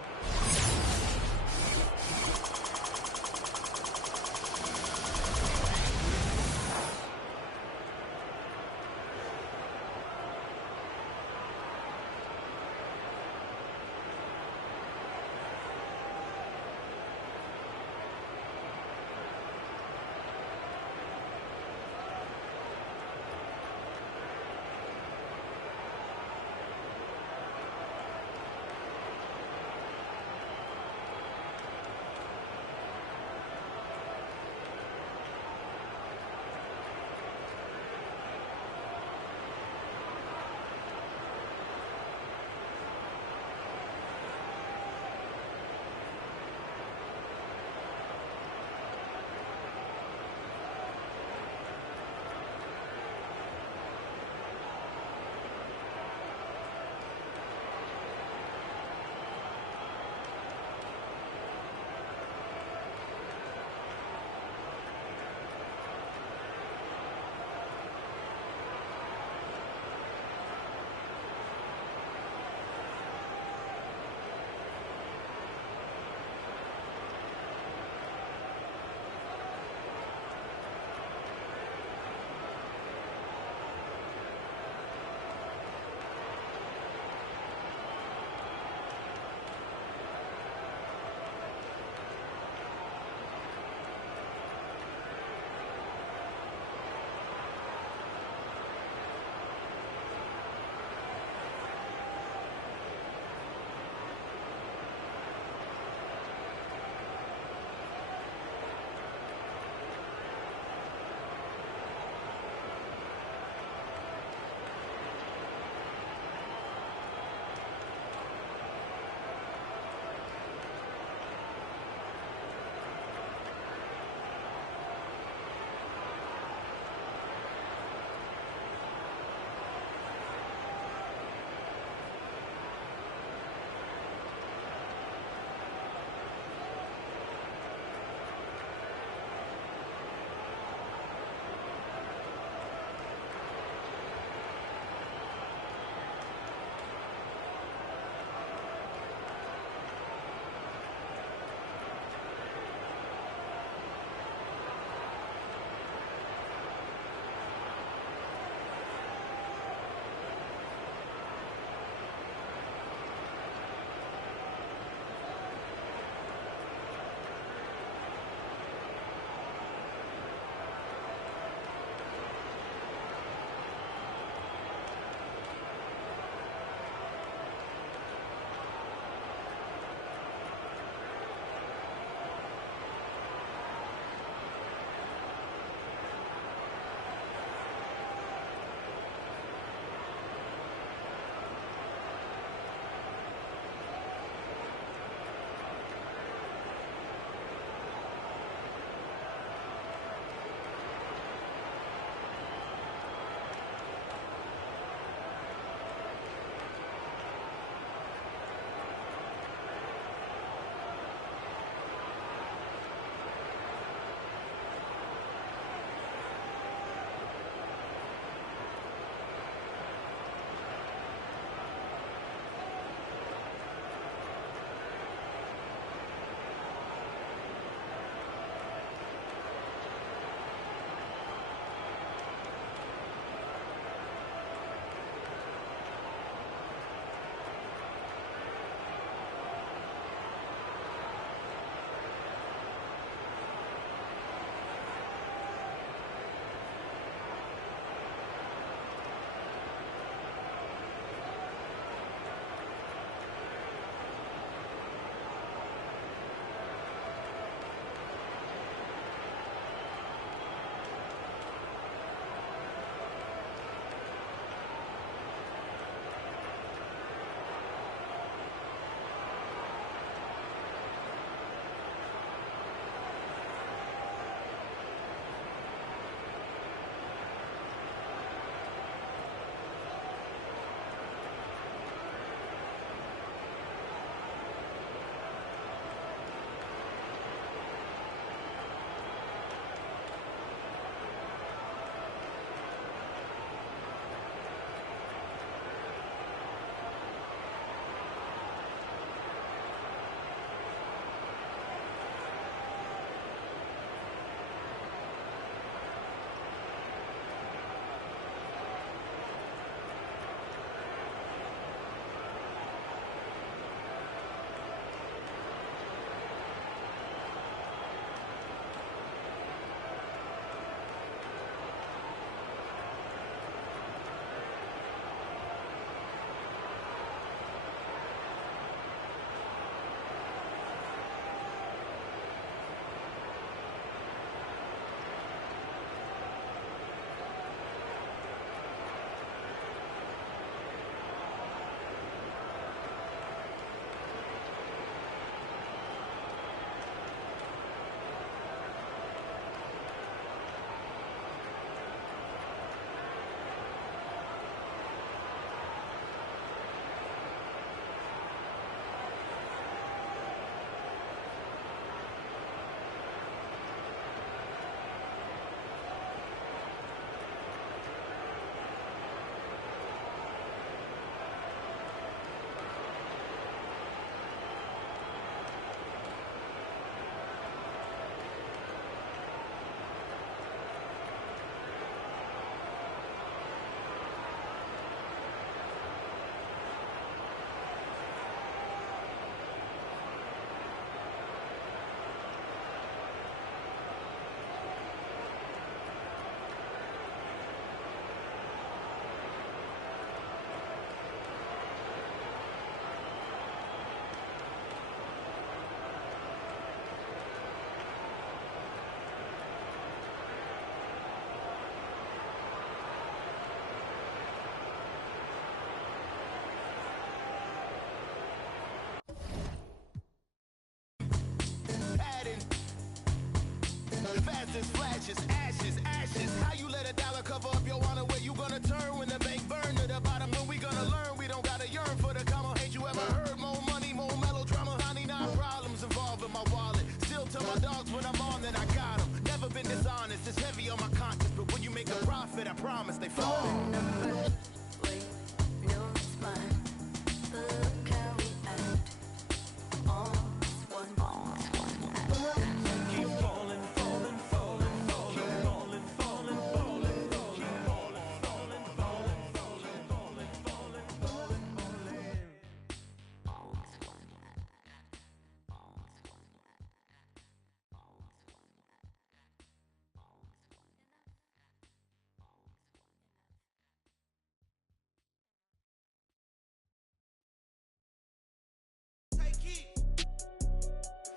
substance flashes, ashes, ashes. How you let a dollar cover up your honor? Where you gonna turn when the bank burn to the bottom? When we gonna learn? We don't gotta yearn for the comma. Ain't you ever heard? More money, more melodrama. 99 problems involved in my wallet. Still tell my dogs when I'm on that I got them. Never been dishonest, it's heavy on my conscience. But when you make a profit, I promise they fall.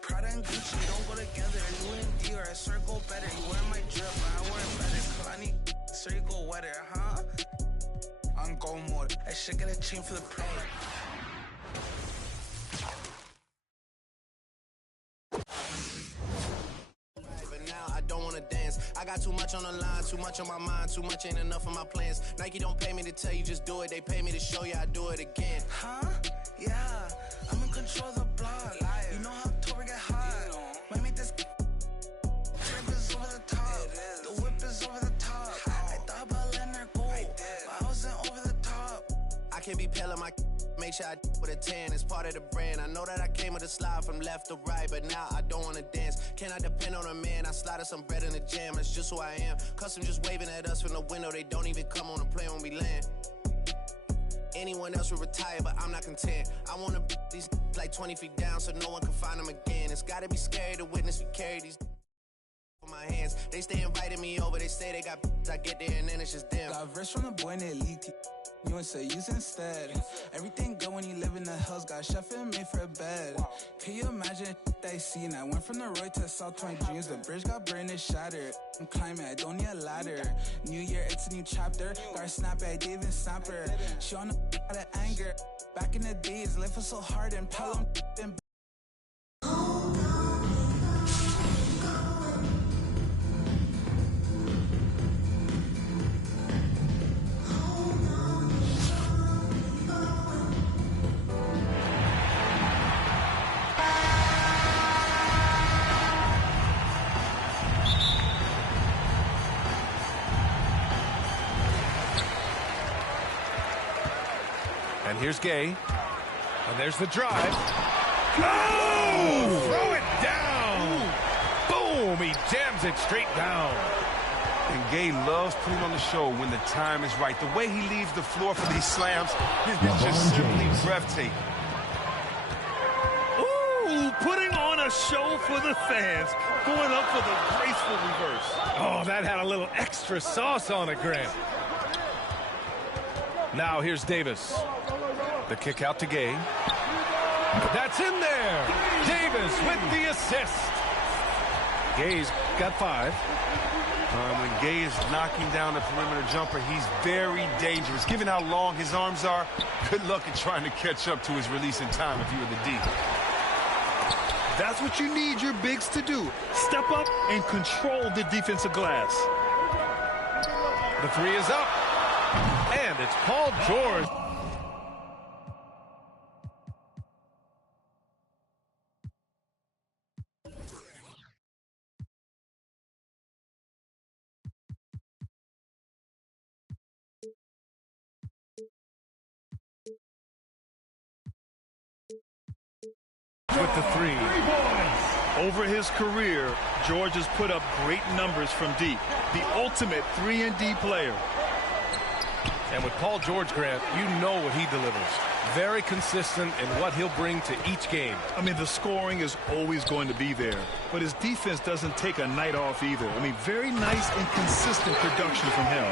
Prada and Gucci don't go together. You and Dior, I circle better. You wear my drip, but I wear it better. Cause I need circle weather, huh? On go mode. I should get a chain for the pro. But now I don't wanna dance. I got too much on the line, too much on my mind, too much ain't enough of my plans. Nike don't pay me to tell you just do it. They pay me to show you I do it again. Huh? Yeah, I'm in control of the block. You know how October get hot. Might make this drip is over the top. The whip is over the top. I thought about letting her go, but I wasn't over the top. I can't be pale on my make sure I with a 10. It's part of the brand. I know that I came with a slide from left to right, but now I don't wanna dance. Can I depend on a man? I slided some bread in the jam. That's just who I am. Custom just waving at us from the window. They don't even come on the plane when we land. Anyone else would retire, but I'm not content. I wanna these like 20 feet down so no one can find them again. It's gotta be scary to witness we carry these for my hands. They stay inviting me over. They say they got I get there and then it's just them. Got verse from the boy named Elite. You would say use instead. Everything good when you live in the hills. Got chef and made for a bed. Can you imagine that I seen? I went from the road to South 20 dreams. The bridge got burned and shattered. I'm climbing, I don't need a ladder. New year, it's a new chapter. Got her snap at David Snapper. She on the out of anger. Back in the days, life was so hard and Pelham and And here's Gay. And there's the drive. Oh! Throw it down! Boom! He jams it straight down. And Gay loves putting on the show when the time is right. The way he leaves the floor for these slams is just simply breathtaking. Ooh, putting on a show for the fans. Going up for the graceful reverse. Oh, that had a little extra sauce on it, Grant. Now here's Davis. The kick out to Gay. That's in there. Davis with the assist. Gay's got 5. When Gay is knocking down the perimeter jumper, he's very dangerous. Given how long his arms are, good luck at trying to catch up to his release in time if you were the D. That's what you need your bigs to do. Step up and control the defensive glass. The 3 is up. And it's Paul George. With the 3. Over his career, George has put up great numbers from deep. The ultimate 3-and-D player. And with Paul George, Grant, you know what he delivers. Very consistent in what he'll bring to each game. I mean, the scoring is always going to be there, but his defense doesn't take a night off either. I mean, very nice and consistent production from him.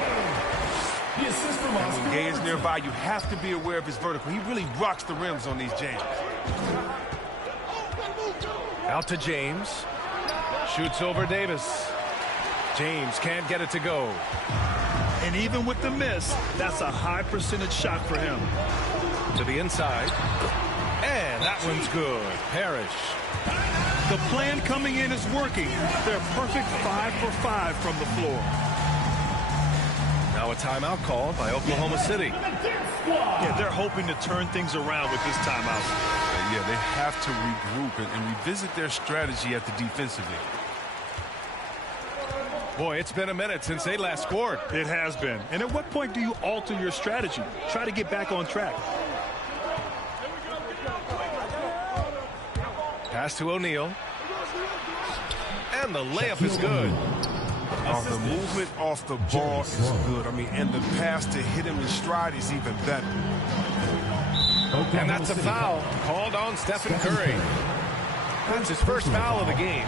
And when Gay is nearby, you have to be aware of his vertical. He really rocks the rims on these jams. Out to James. Shoots over Davis. James can't get it to go. And even with the miss, that's a high percentage shot for him. To the inside. And that one's good. Parrish. The plan coming in is working. They're perfect 5 for 5 from the floor. Now a timeout called by Oklahoma City. Yeah, they're hoping to turn things around with this timeout. Yeah, they have to regroup and revisit their strategy at the defensive end. Boy, it's been a minute since they last scored. It has been. And at what point do you alter your strategy? Try to get back on track. Pass to O'Neal. And the layup is good. The movement off the ball is good. I mean, and the pass to hit him in stride is even better. And that's a foul called on Stephen Curry. That's his first foul of the game.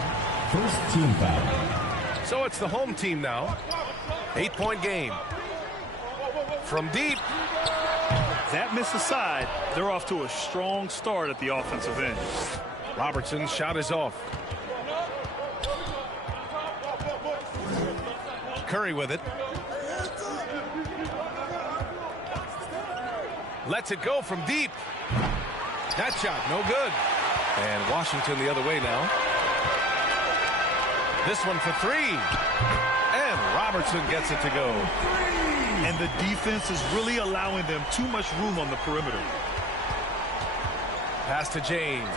First team foul. So it's the home team now. 8-point game. From deep. That miss aside, they're off to a strong start at the offensive end. Robertson's shot is off. Curry with it. Lets it go from deep. That shot, no good. And Washington the other way now. This one for three. And Robertson gets it to go. And the defense is really allowing them too much room on the perimeter. Pass to James.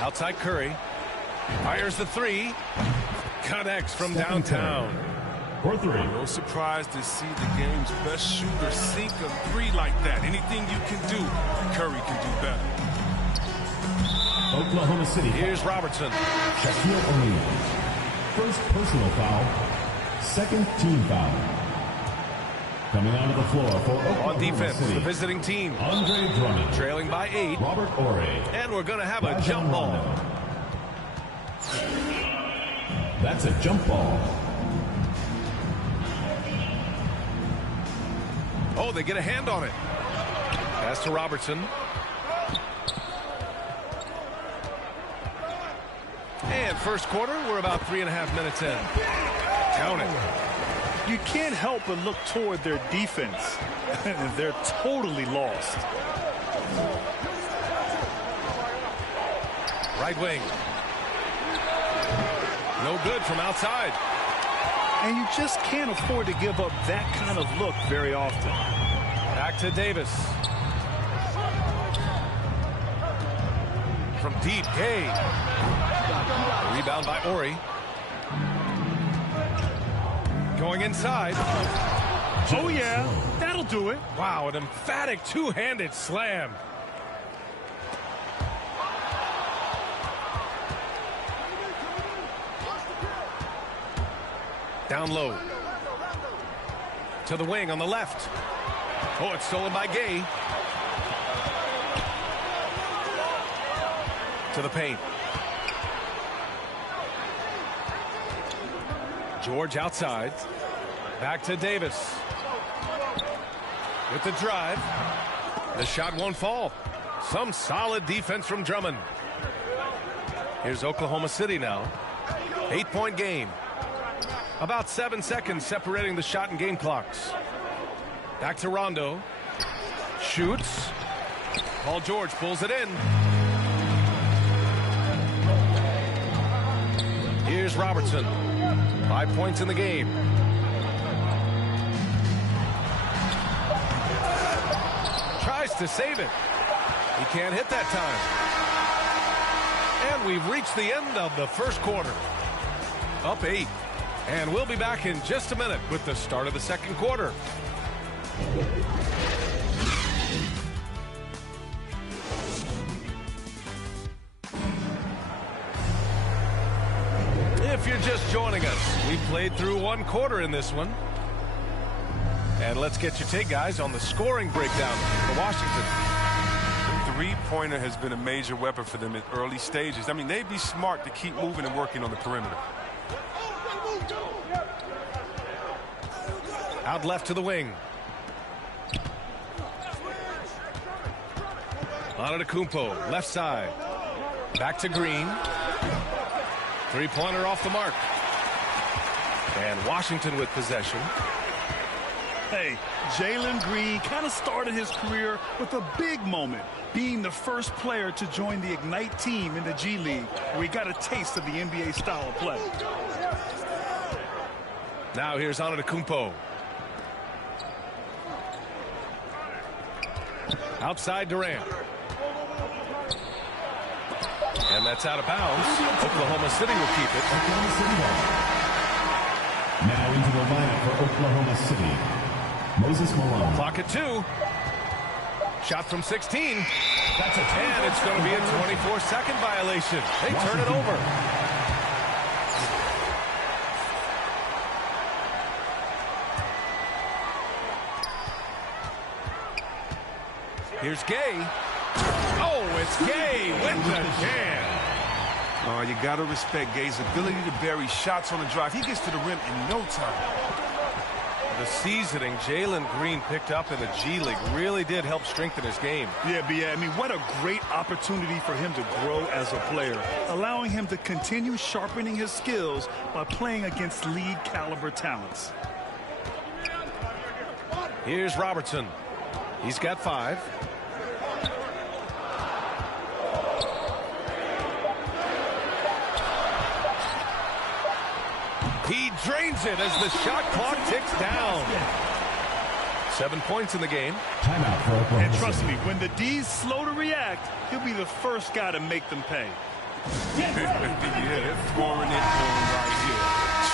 Outside Curry. Fires the three. Connects from downtown. For three. No surprise to see the game's best shooter sink a three like that. Anything you can do, Curry can do better. Oklahoma City. Here's Robertson. Shaquille O'Neal. First personal foul. Second team foul. Coming onto the floor for Oklahoma On defense, City. the visiting team. Andre Drummond. Trailing by 8. Robert Horry. And we're going to have a jump ball. That's a jump ball. Oh, they get a hand on it. Pass to Robertson. And first quarter, we're about 3.5 minutes in. Count it. You can't help but look toward their defense. They're totally lost. Right wing. No good from outside. And you just can't afford to give up that kind of look very often. Back to Davis. From deep, Gay. Rebound by Horry. Going inside. Oh, yeah. That'll do it. Wow, an emphatic two-handed slam. Down low. To the wing on the left. Oh, it's stolen by Gay. To the paint. George outside. Back to Davis. With the drive. The shot won't fall. Some solid defense from Drummond. Here's Oklahoma City now. 8-point game. About 7 seconds separating the shot and game clocks. Back to Rondo. Shoots. Paul George pulls it in. Here's Robertson. 5 points in the game. Tries to save it. He can't hit that time. And we've reached the end of the first quarter. Up 8. And we'll be back in just a minute with the start of the second quarter. If you're just joining us, we played through one quarter in this one. And let's get your take, guys, on the scoring breakdown for Washington. The three-pointer has been a major weapon for them at early stages. I mean, they'd be smart to keep moving and working on the perimeter. Out left to the wing. Antetokounmpo, left side. Back to Green. Three-pointer off the mark. And Washington with possession. Hey, Jalen Green kind of started his career with a big moment, being the first player to join the Ignite team in the G League, where he got a taste of the NBA style of play. Now here's Antetokounmpo. Outside Durant. And that's out of bounds. Oklahoma City will keep it. Oklahoma City ball. Now into the lineup for Oklahoma City. Moses Malone. Clock at 2. Shot from 16. And it's going to be a 24-second violation. They turn it over. Here's Gay. Oh, it's Gay with the jam. Oh, you got to respect Gay's ability to bury shots on the drive. He gets to the rim in no time. The seasoning Jalen Green picked up in the G League really did help strengthen his game. Yeah, I mean, what a great opportunity for him to grow as a player, allowing him to continue sharpening his skills by playing against league caliber talents. Here's Robertson. He's got 5. He drains it as the shot clock ticks down. 7 points in the game. Timeout for Oklahoma And trust City. me, when the D's slow to react, he'll be the first guy to make them pay. Yeah, they're pouring it on right here,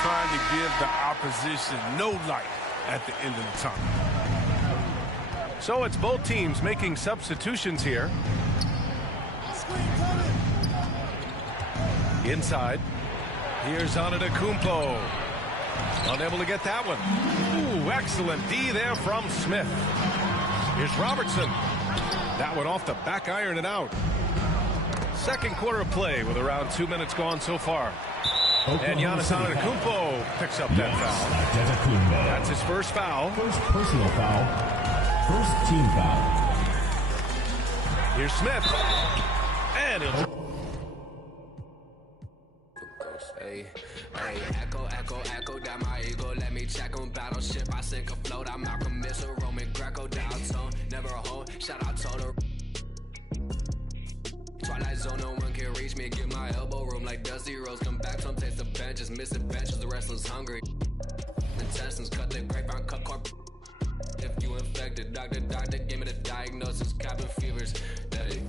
trying to give the opposition no light at the end of the tunnel. So it's both teams making substitutions here. Inside. Here's Antetokounmpo. Unable to get that one. Ooh, excellent D there from Smith. Here's Robertson. That one off the back iron and out. Second quarter of play with around 2 minutes gone so far. And Giannis Antetokounmpo picks up that foul. That's his first foul. First personal foul. First team foul. Here's Smith. And he'll... Hey, echo down my ego. Let me check on battleship. I sink afloat. I'm Malcolm Missile, Roman Greco, down tone. Never a hole. Shout out Toto. Twilight zone, no one can reach me. Get my elbow room like Dusty Rose. Come back, some taste the benches. Missing benches, the wrestlers hungry. Intestines cut the grapevine, cut corp. If you infected, doctor, give me the diagnosis. Cabin fevers. Hey.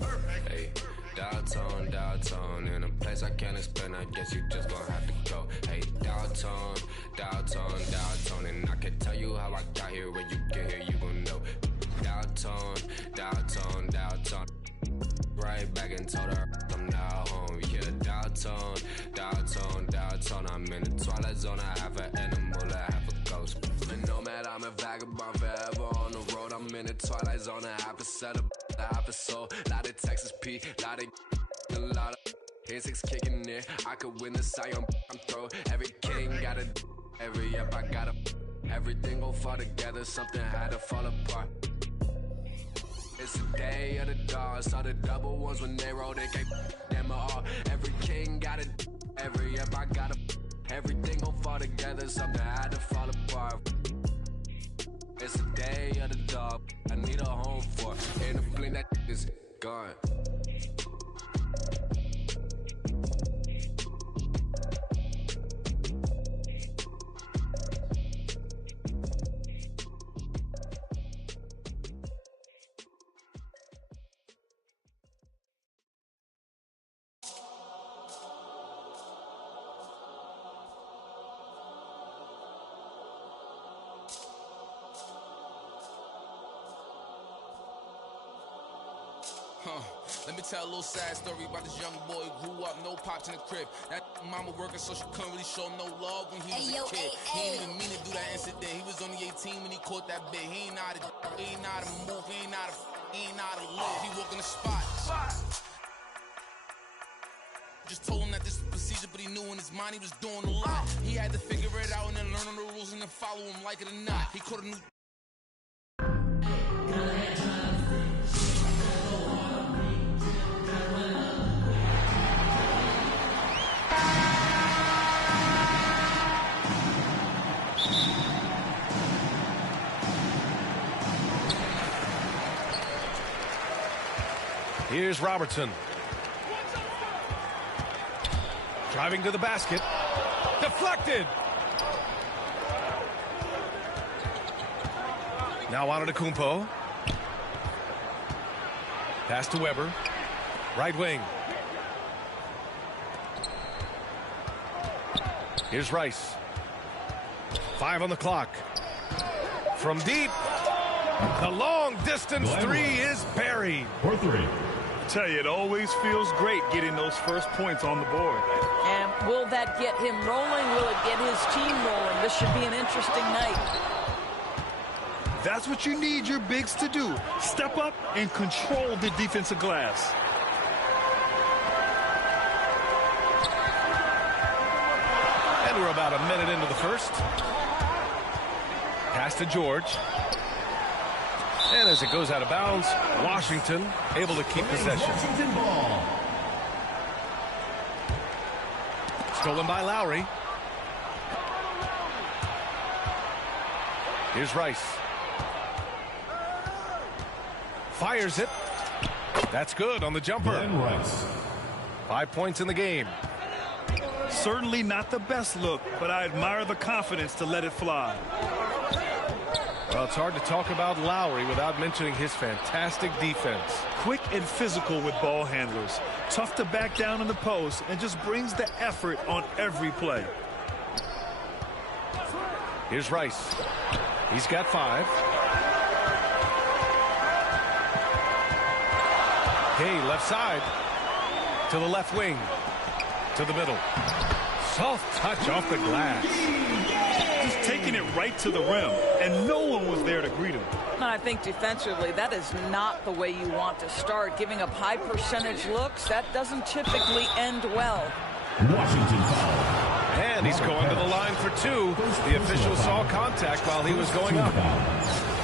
Downtown, in a place I can't explain. I guess you just gonna have to go. Hey, downtown, and I can tell you how I got here. When you get here, you gon' know. Downtown. Right back and told her I'm now home. Yeah, downtown. I'm in the twilight zone. I have an animal, I have a ghost. And nomad, I'm a vagabond forever on the road. I'm in the twilight zone. I have a setup, I have a soul. Lot of Texas P, lot of Insects kicking in. I could win the Sion. I'm throw. Every king got a. Every up I got a. Everything gon' fall together. Something had to fall apart. It's the day of the dog. Saw the double ones when they roll. They can't them all. Every king got a. Every up I got a. Everything gon' fall together. Something had to fall apart. It's the day of the dog. I need a home for. In the blink that is gone. Let me tell a little sad story about this young boy who grew up, no pops in the crib. That mama working, so she couldn't really show no love when he was a kid. He ain't even mean to do that incident. He was only 18 when he caught that bit. He ain't know how to move, he ain't know how to live. He walk in the spot. Just told him that this is procedure, but he knew in his mind he was doing a lot. He had to figure it out and then learn the rules and then follow him like it or not. He caught a new... Here's Robertson. Driving to the basket. Deflected. Now Antetokounmpo. Pass to Weber. Right wing. Here's Rice. 5 on the clock. From deep. The long distance three is buried. For 3. Tell you, it always feels great getting those first points on the board. And will that get him rolling? Will it get his team rolling? This should be an interesting night. That's what you need your bigs to do. Step up and control the defensive glass. And we're about a minute into the first. Pass to George. And as it goes out of bounds, Washington able to keep possession. Washington ball. Stolen by Lowry. Here's Rice. Fires it. That's good on the jumper. Rice. 5 points in the game. Certainly not the best look, but I admire the confidence to let it fly. Well, it's hard to talk about Lowry without mentioning his fantastic defense. Quick and physical with ball handlers. Tough to back down in the post and just brings the effort on every play. Here's Rice. He's got 5. Hey, left side. To the left wing. To the middle. Soft touch off the glass. Just taking it right to the rim, and no one was there to greet him. And I think defensively, that is not the way you want to start. Giving up high percentage looks, that doesn't typically end well. Washington foul. And he's going to the line for 2. The official saw contact while he was going up.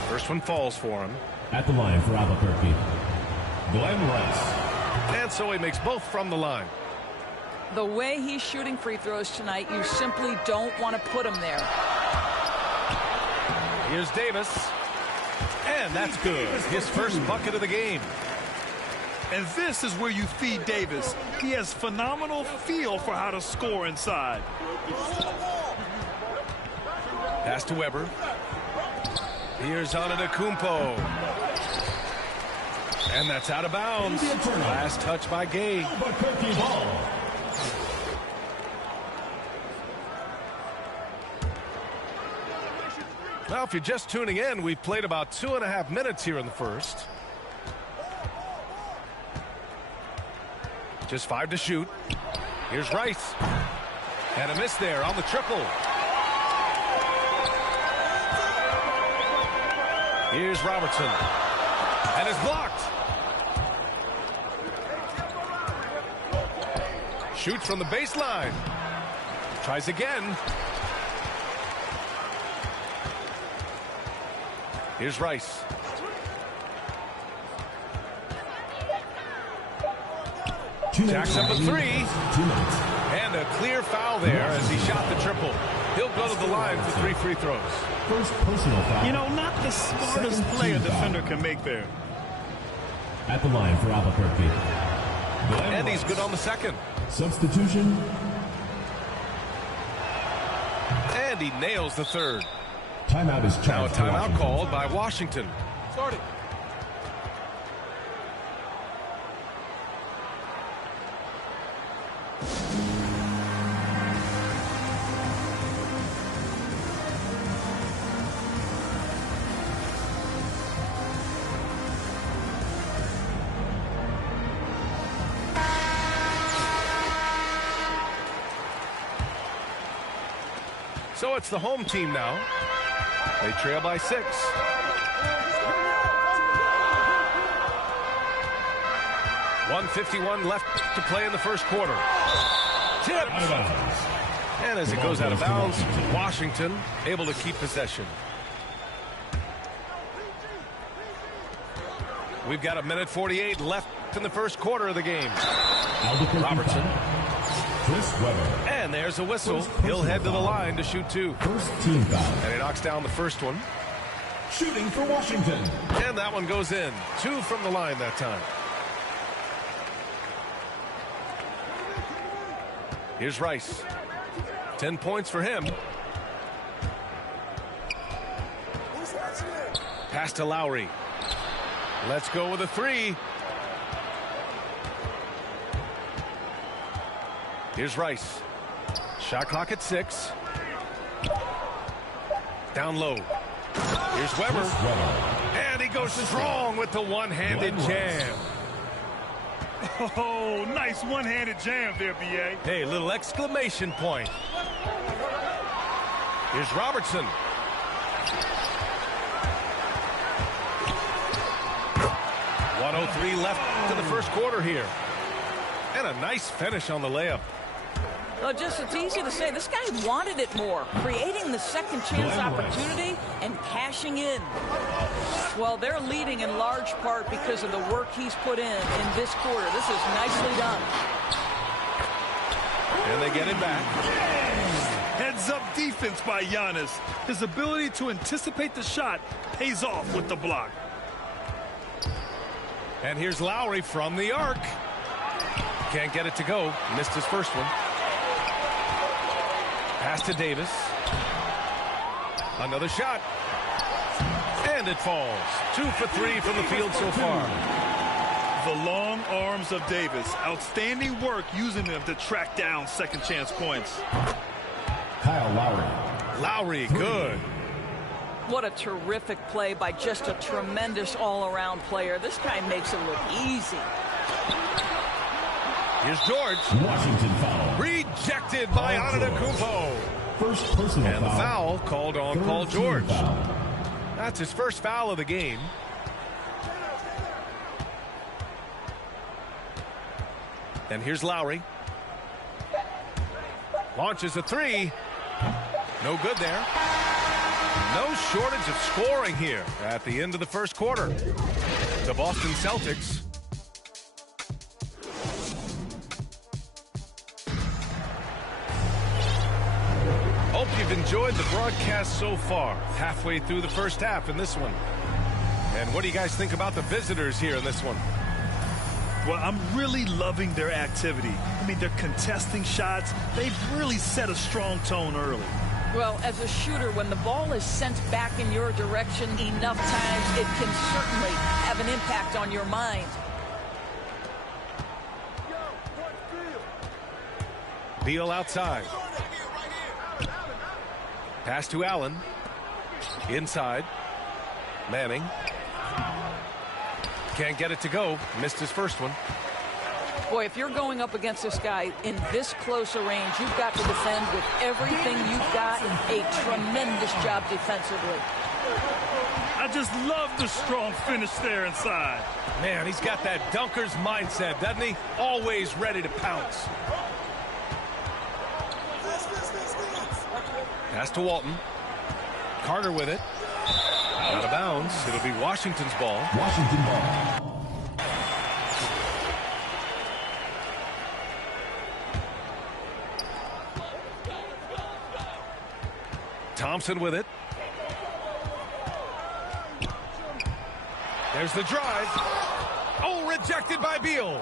First one falls for him. At the line for Albuquerque, Glenn Rice. And so he makes both from the line. The way he's shooting free throws tonight, you simply don't want to put him there. Here's Davis. And that's good. His first bucket of the game. And this is where you feed Davis. He has phenomenal feel for how to score inside. Pass to Weber. Here's Antetokounmpo. And that's out of bounds. Last touch by Gay. Albuquerque ball. Now, if you're just tuning in, we've played about 2.5 minutes here in the first. Just 5 to shoot. Here's Rice. And a miss there on the triple. Here's Robertson. And it's blocked. Shoots from the baseline. Tries again. Here's Rice. Jacks up a 3. And a clear foul there as he shot the triple. He'll go to the line for 3 free throws. First personal foul. You know, not the smartest play a defender can make there. At the line for Albuquerque, Glenn And Rice. he's good on the second. Substitution. And he nails the third. Timeout is Now a charged. timeout called by Washington. Started. So it's the home team now. They trail by 6. .151 left to play in the first quarter. Tipped. And as it goes out of bounds, Washington able to keep possession. We've got 1:48 left in the first quarter of the game. Robertson. Chris Weber. And there's a whistle. He'll head to the line to shoot 2. First team foul. And he knocks down the first one. Shooting for Washington. And that one goes in. 2 from the line that time. Here's Rice. 10 points for him. Pass to Lowry. Let's go with a three. Here's Rice. Shot clock at 6. Down low. Here's Weber. And he goes strong with the one-handed jam. Oh, nice one-handed jam there, B.A. Hey, little exclamation point. Here's Robertson. .103 left to the first quarter here. And a nice finish on the layup. Well, just it's easy to say this guy wanted it more, creating the second chance opportunity and cashing in. Well, they're leading in large part because of the work he's put in this quarter. This is nicely done. And they get it back. Heads-up defense by Giannis. His ability to anticipate the shot pays off with the block. And here's Lowry from the arc. Can't get it to go. Missed his first one. Pass to Davis. Another shot. And it falls. 2 for 3 from the field so far. The long arms of Davis. Outstanding work using them to track down second chance points. Kyle Lowry. Lowry, good. What a terrific play by just a tremendous all-around player. This guy makes it look easy. Here's George. Washington foul. Rejected by Antetokounmpo. First personal and foul. The foul called on Paul George. Foul. That's his first foul of the game. And here's Lowry. Launches a three. No good there. No shortage of scoring here at the end of the first quarter. The Boston Celtics. Hope you've enjoyed the broadcast so far. Halfway through the first half in this one. And what do you guys think about the visitors here in this one? Well, I'm really loving their activity. I mean, they're contesting shots. They've really set a strong tone early. Well, as a shooter, when the ball is sent back in your direction enough times, it can certainly have an impact on your mind. Beal outside. Pass to Allen. Inside. Manning. Can't get it to go. Missed his first one. Boy, if you're going up against this guy in this close a range, you've got to defend with everything you've got. A tremendous job defensively. I just love the strong finish there inside. Man, he's got that dunker's mindset, doesn't he? Always ready to pounce. Pass to Walton. Carter with it. Out of bounds. It'll be Washington's ball. Washington ball. Thompson with it. There's the drive. Oh, rejected by Beal.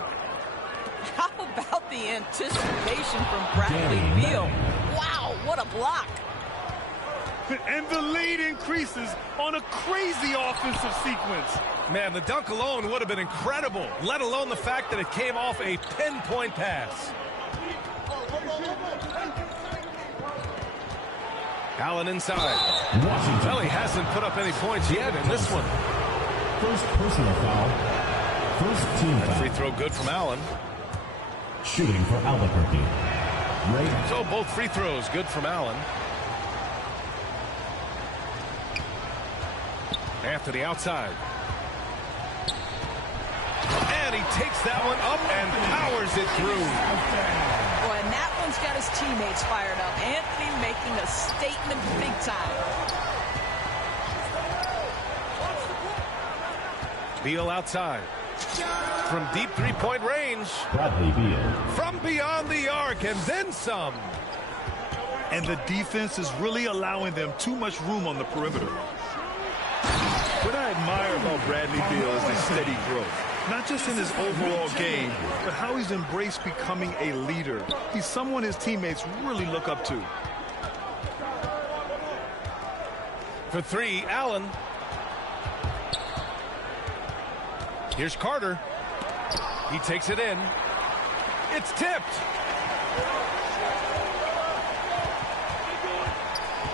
How about the anticipation from Bradley Beal? Wow, what a block. And the lead increases on a crazy offensive sequence. Man, the dunk alone would have been incredible, let alone the fact that it came off a pinpoint pass. Allen inside. Washington. Well, he hasn't put up any points yet in this one. First personal foul. First team foul. Free throw good from Allen. Shooting for Albuquerque. Ray. So both free throws good from Allen. Anthony outside. And he takes that one up and powers it through. Boy, and that one's got his teammates fired up. Anthony making a statement big time. Beal outside. From deep three-point range. Bradley Beal. From beyond the arc and then some. And the defense is really allowing them too much room on the perimeter. What I admire about Bradley Beal is his steady growth. Not just in his overall game, but how he's embraced becoming a leader. He's someone his teammates really look up to. For three, Allen. Here's Carter. He takes it in. It's tipped.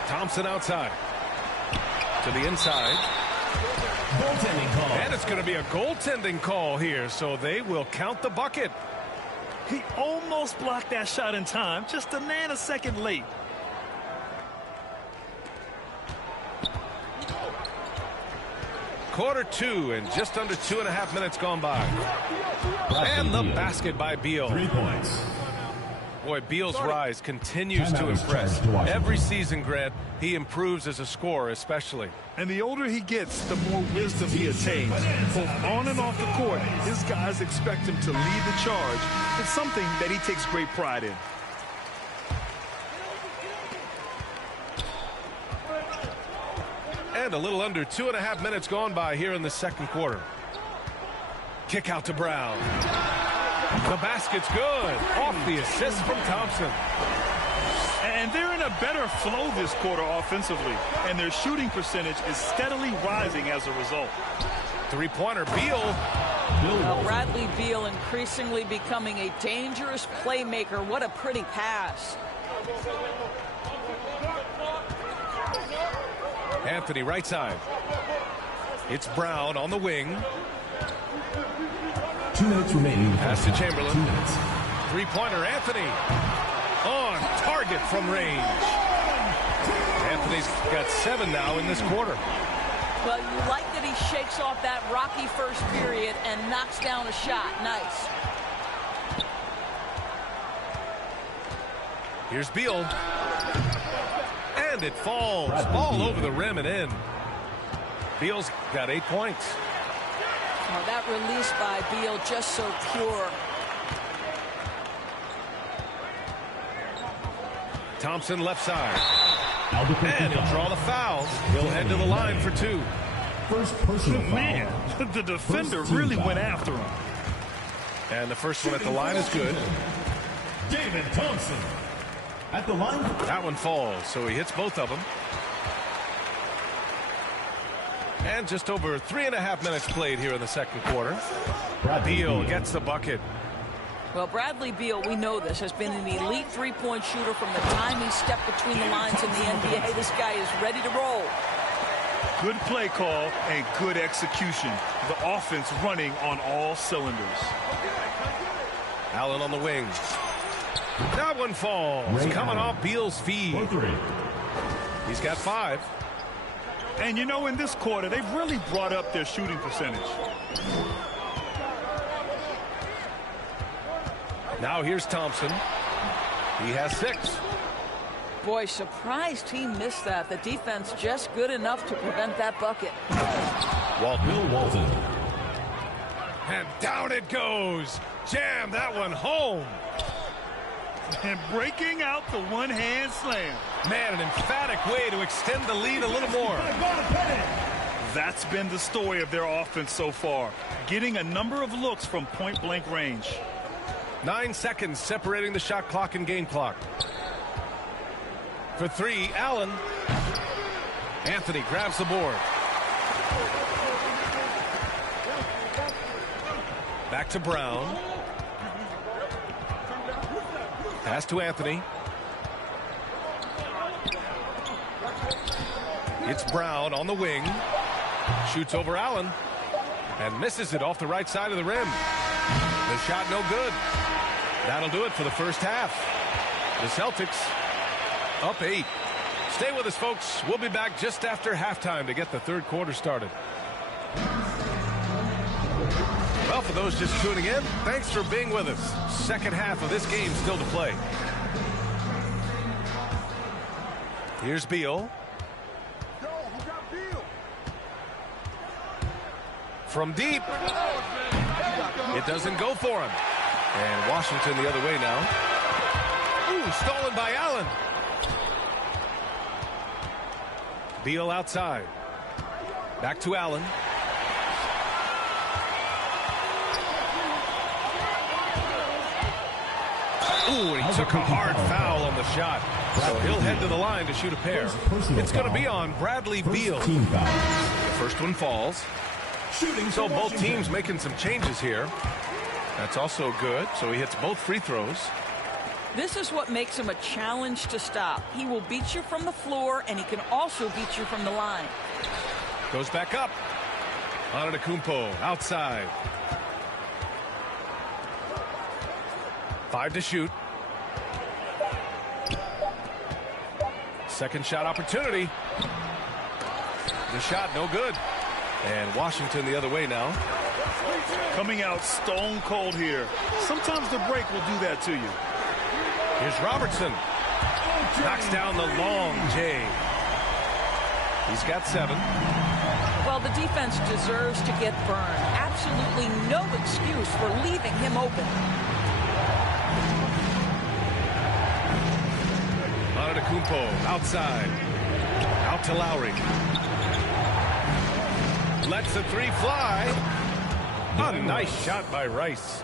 Thompson outside. To the inside. Goaltending call. And it's going to be a goaltending call here, so they will count the bucket. He almost blocked that shot in time, just a nanosecond late. Quarter two and just under 2.5 minutes gone by. And the basket by Beal. 3 points. Boy, Beal's rise continues to impress. Every season, Grant, he improves as a scorer especially. And the older he gets, the more wisdom he attains. Both on and off the court, his guys expect him to lead the charge. It's something that he takes great pride in. And a little under 2.5 minutes gone by here in the second quarter. Kick out to Brown. The basket's good. Off the assist from Thompson. And they're in a better flow this quarter offensively. And their shooting percentage is steadily rising as a result. Three-pointer, Beal. Now Bradley Beal increasingly becoming a dangerous playmaker. What a pretty pass. Anthony right side. It's Brown on the wing. 2 minutes remaining. Pass to Chamberlain. 2 minutes. Three-pointer, Anthony. On target from range. Anthony's got 7 now in this quarter. Well, you like that he shakes off that rocky first period and knocks down a shot. Nice. Here's Beal. And it falls all over the rim and in. Beal's got 8 points. Well, that release by Beal just so pure. Thompson left side. And he'll draw the foul. He'll head to the line for 2. First personal foul. Man, the defender really went after him. And the first one at the line is good. David Thompson at the line. That one falls, so he hits both of them. And just over 3.5 minutes played here in the second quarter. Beal gets the bucket. Well, Bradley Beal, we know this, has been an elite three-point shooter from the time he stepped between the lines in the NBA. This guy is ready to roll. Good play call and good execution. The offense running on all cylinders. Allen on the wing. That one falls. Coming off Beal's feed. He's got 5. And you know, in this quarter, they've really brought up their shooting percentage. Now here's Thompson. He has 6. Boy, surprised he missed that. The defense just good enough to prevent that bucket. Walton. And down it goes. Jam that one home. And breaking out the one-hand slam. Man, an emphatic way to extend the lead a little more. That's been the story of their offense so far. Getting a number of looks from point-blank range. 9 seconds separating the shot clock and game clock. For 3, Allen. Anthony grabs the board. Back to Brown. Pass to Anthony. It's Brown on the wing. Shoots over Allen. And misses it off the right side of the rim. The shot no good. That'll do it for the first half. The Celtics up 8. Stay with us, folks. We'll be back just after halftime to get the third quarter started. Well, for those just tuning in, thanks for being with us. Second half of this game still to play. Here's Beal. From deep. It doesn't go for him. And Washington the other way now. Ooh, stolen by Allen. Beal outside. Back to Allen. Ooh, and he took a hard foul on the shot. So he'll head to the line to shoot a pair. It's going to be on Bradley Beal. The first one falls. So both teams making some changes here. That's also good. So he hits both free throws. This is what makes him a challenge to stop. He will beat you from the floor, and he can also beat you from the line. Goes back up. Antetokounmpo outside. 5 to shoot. Second shot opportunity. The shot no good. And Washington the other way now. Coming out stone cold here. Sometimes the break will do that to you. Here's Robertson. Knocks down the long J. He's got 7. Well, the defense deserves to get burned. Absolutely no excuse for leaving him open. Antetokounmpo outside. Out to Lowry. Lets the 3 fly. A nice shot by Rice.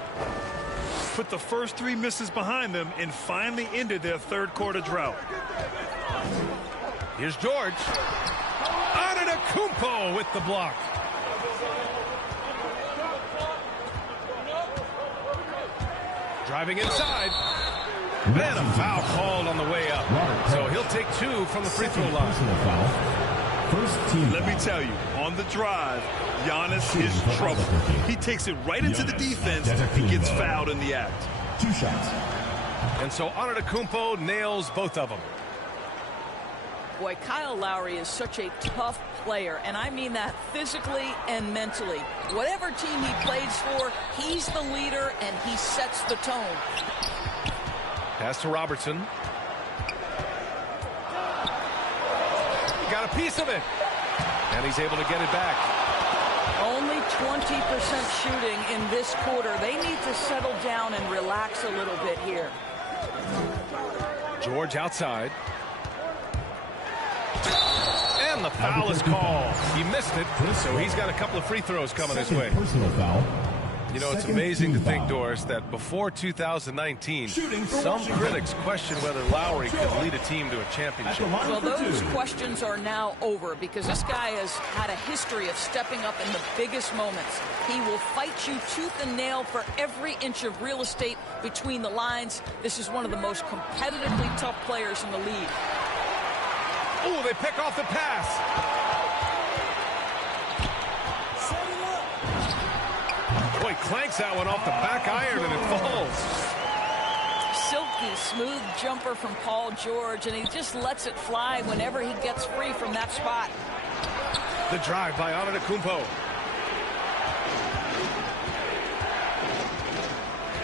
Put the first 3 misses behind them and finally ended their third quarter drought. Here's George. Antetokounmpo with the block. Driving inside. And a foul called on the way up. So he'll take 2 from the free throw line. Let me tell you, on the drive, Giannis is trouble. He takes it right into the defense and gets fouled in the act. 2 shots. And so Antetokounmpo nails both of them. Boy, Kyle Lowry is such a tough player, and I mean that physically and mentally. Whatever team he plays for, he's the leader, and he sets the tone. Pass to Robertson. Got a piece of it. And he's able to get it back. Only 20% shooting in this quarter. They need to settle down and relax a little bit here. George outside. And the foul is called. He missed it, so he's got a couple of free throws coming his way. Personal foul. You know, it's amazing to think, Doris, that before 2019, some critics questioned whether Lowry could lead a team to a championship. Well, those questions are now over because this guy has had a history of stepping up in the biggest moments. He will fight you tooth and nail for every inch of real estate between the lines. This is one of the most competitively tough players in the league. Oh, they pick off the pass. Boy, clanks that one off the back iron and it falls. Silky, smooth jumper from Paul George, and he just lets it fly whenever he gets free from that spot. The drive by Antetokounmpo.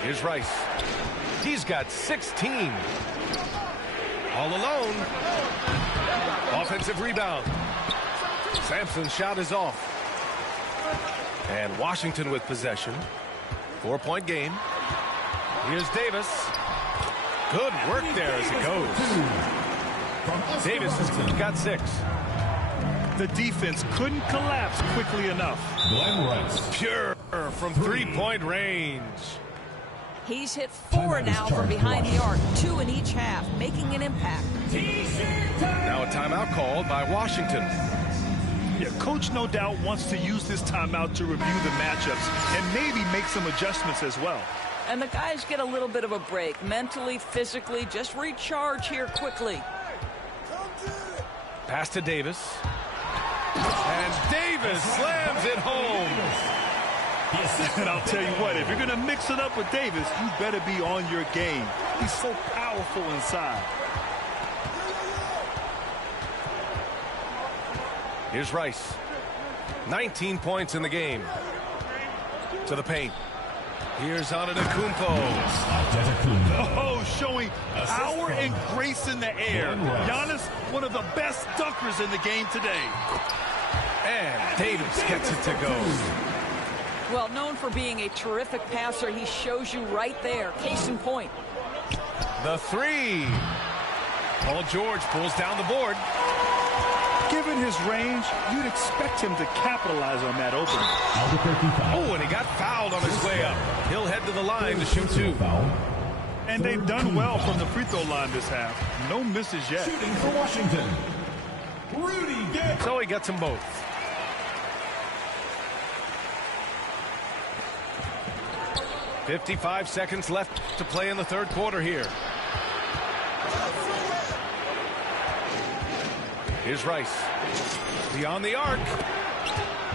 Here's Rice. He's got 16. All alone. Offensive rebound. Sampson's shot is off. And Washington with possession. 4-point game. Here's Davis. Good work there as it goes. Davis has got 6. The defense couldn't collapse quickly enough. Pure from 3-point range. He's hit 4 now from behind the arc, 2 in each half, making an impact. Now a timeout called by Washington. Yeah, coach no doubt wants to use this timeout to review the matchups and maybe make some adjustments as well. And the guys get a little bit of a break, mentally, physically, just recharge here quickly. Pass to Davis. And Davis slams it home. And I'll tell you what, if you're going to mix it up with Davis, you better be on your game. He's so powerful inside. Here's Rice. 19 points in the game. To the paint. Here's Antetokounmpo. Oh, showing power and grace in the air. Giannis, one of the best dunkers in the game today. And Davis gets it to go. Well, known for being a terrific passer, he shows you right there. Case in point. The 3. Paul George pulls down the board. Given his range, you'd expect him to capitalize on that opening. Oh, and he got fouled on his way up. He'll head to the line to shoot 2. And they've done well from the free throw line this half. No misses yet. Shooting for Washington, Rudy Gay. So he gets them both. "55 seconds left to play in the third quarter here. Here's Rice. Beyond the arc.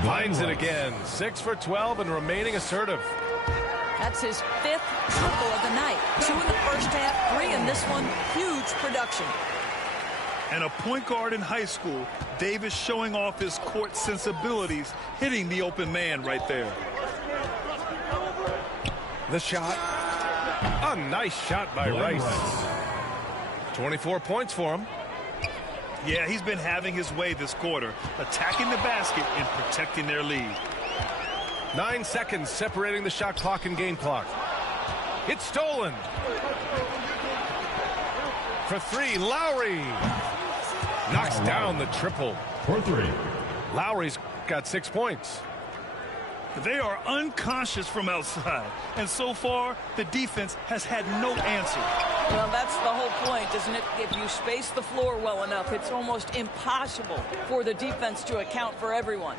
Finds it again. 6 for 12 and remaining assertive. That's his 5th triple of the night. 2 in the first half, 3 in this one. Huge production. And a point guard in high school, Davis showing off his court sensibilities, hitting the open man right there. The shot. A nice shot by Rice. 24 points for him. Yeah, he's been having his way this quarter, attacking the basket and protecting their lead. 9 seconds separating the shot clock and game clock. It's stolen. For 3, Lowry. Knocks down the triple. For 3. Lowry's got 6 points. They are unconscious from outside, and so far the defense has had no answer. Well, that's the whole point, isn't it? If you space the floor well enough, it's almost impossible for the defense to account for everyone.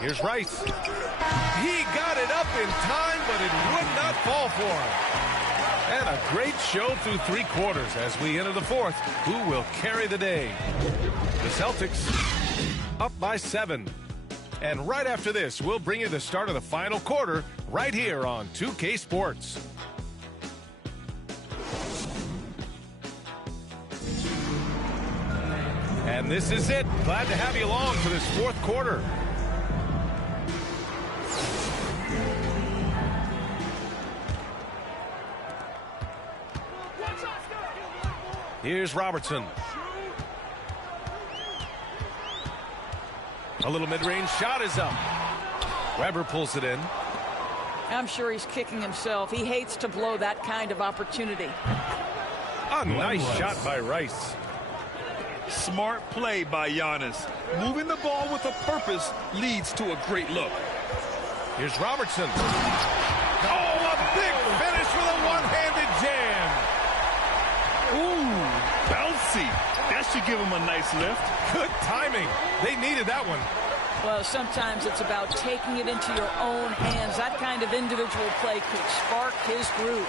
Here's Rice. He got it up in time, but it would not fall for him. And a great show through 3 quarters as we enter the 4th. Who will carry the day? The Celtics up by 7. And right after this, we'll bring you the start of the final quarter right here on 2K Sports. And this is it. Glad to have you along for this 4th quarter. Here's Robertson. A little mid-range shot is up. Weber pulls it in. I'm sure he's kicking himself. He hates to blow that kind of opportunity. A nice shot by Rice. Smart play by Giannis. Moving the ball with a purpose leads to a great look. Here's Robertson. Oh, a big finish with a one-handed jam. Ooh, bouncy. That should give him a nice lift. Good timing. They needed that one. Well, sometimes it's about taking it into your own hands. That kind of individual play could spark his groove.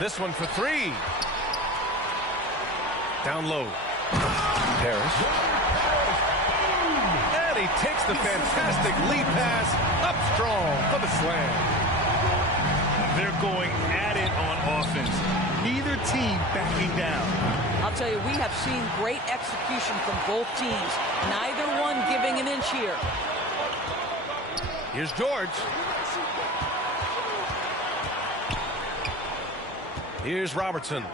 This one for 3. Down low. Harris. And he takes the fantastic lead pass up strong for the slam. They're going at it on offense. Neither team backing down. I'll tell you, we have seen great execution from both teams. Neither one giving an inch here. Here's George. Here's Robertson.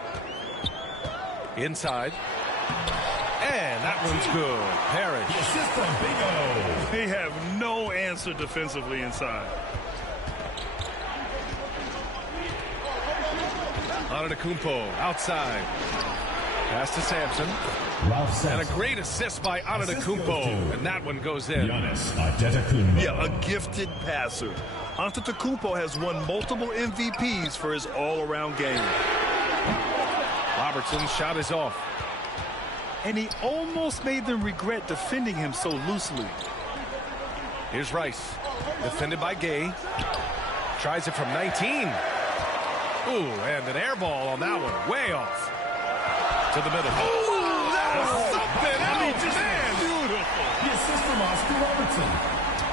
Inside. And that one's good. Parrish. Assist from Bingo. They have no answer defensively inside. Antetokounmpo outside. Pass to Sampson. And a great assist by Antetokounmpo. And that one goes in. Yeah, a gifted passer. Antetokounmpo has won multiple MVPs for his all-around game. Robertson's shot is off. And he almost made them regret defending him so loosely. Here's Rice. Defended by Gay. Tries it from 19. Ooh, and an air ball on that one. Way off. To the middle. Ooh, that was something else, man. Beautiful. The assist from Oscar Robertson.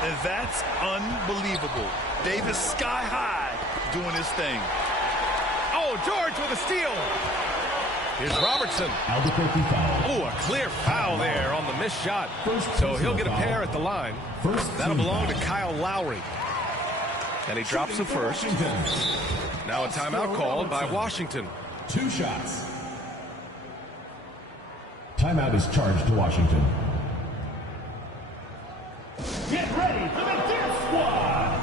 And that's unbelievable. Davis sky high doing his thing. Oh, George with a steal. Here's Robertson. Albuquerque foul. Oh, a clear foul there on the missed shot. So he'll get a pair at the line. That'll belong to Kyle Lowry. And he drops the first. Now a timeout called by Washington. 2 shots. Timeout is charged to Washington. Get ready for the Death Squad!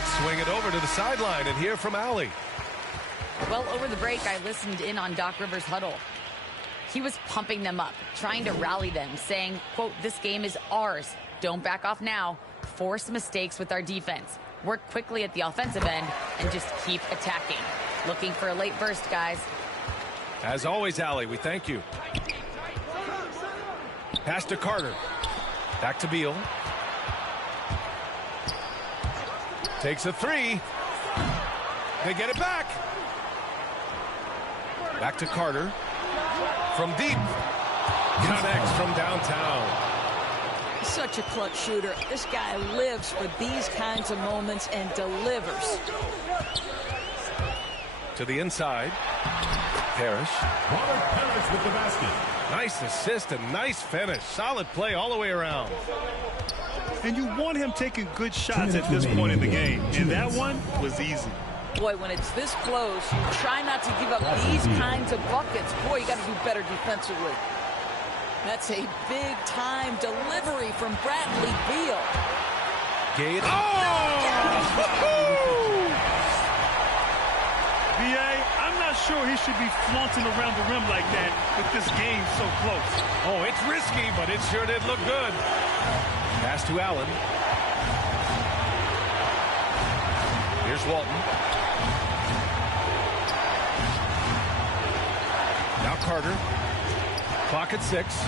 Let's swing it over to the sideline and hear from Allie. Well, over the break, I listened in on Doc Rivers' huddle. He was pumping them up, trying to rally them, saying, quote, "This game is ours. Don't back off now. Force mistakes with our defense. Work quickly at the offensive end and just keep attacking." Looking for a late burst, guys. As always, Allie, we thank you. Pass to Carter. Back to Beal. Takes a three. They get it back. Back to Carter. From deep. Connects from downtown. Such a clutch shooter. This guy lives for these kinds of moments and delivers. To the inside. Parrish. Robert Parrish with the basket. Nice assist and nice finish. Solid play all the way around. And you want him taking good shots at this point in the game. And that one was easy. Boy, when it's this close, you try not to give up these kinds of buckets. Boy, you got to do better defensively. That's a big-time delivery from Bradley Beal. Gate. B.A., I'm not sure he should be flaunting around the rim like that with this game so close. Oh, it's risky, but it sure did look good. Pass to Allen. Here's Walton. Now Carter. Clock at 6.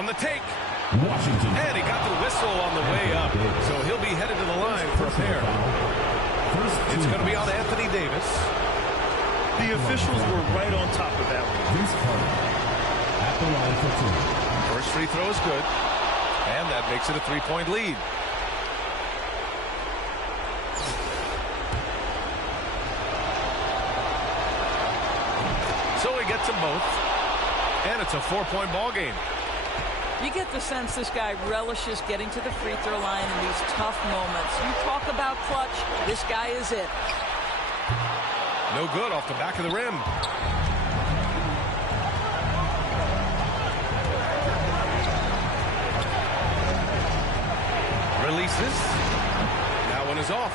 On the take. Washington. And he got the whistle on the way up. So he'll be headed to the line for a pair. It's going to be on Anthony Davis. The officials were right on top of that one. Vince Carter at the line for 2. First free throw is good. And that makes it a 3-point lead. So he gets them both. And it's a 4-point ball game. You get the sense this guy relishes getting to the free throw line in these tough moments. You talk about clutch, this guy is it. No good off the back of the rim. Releases. That one is off.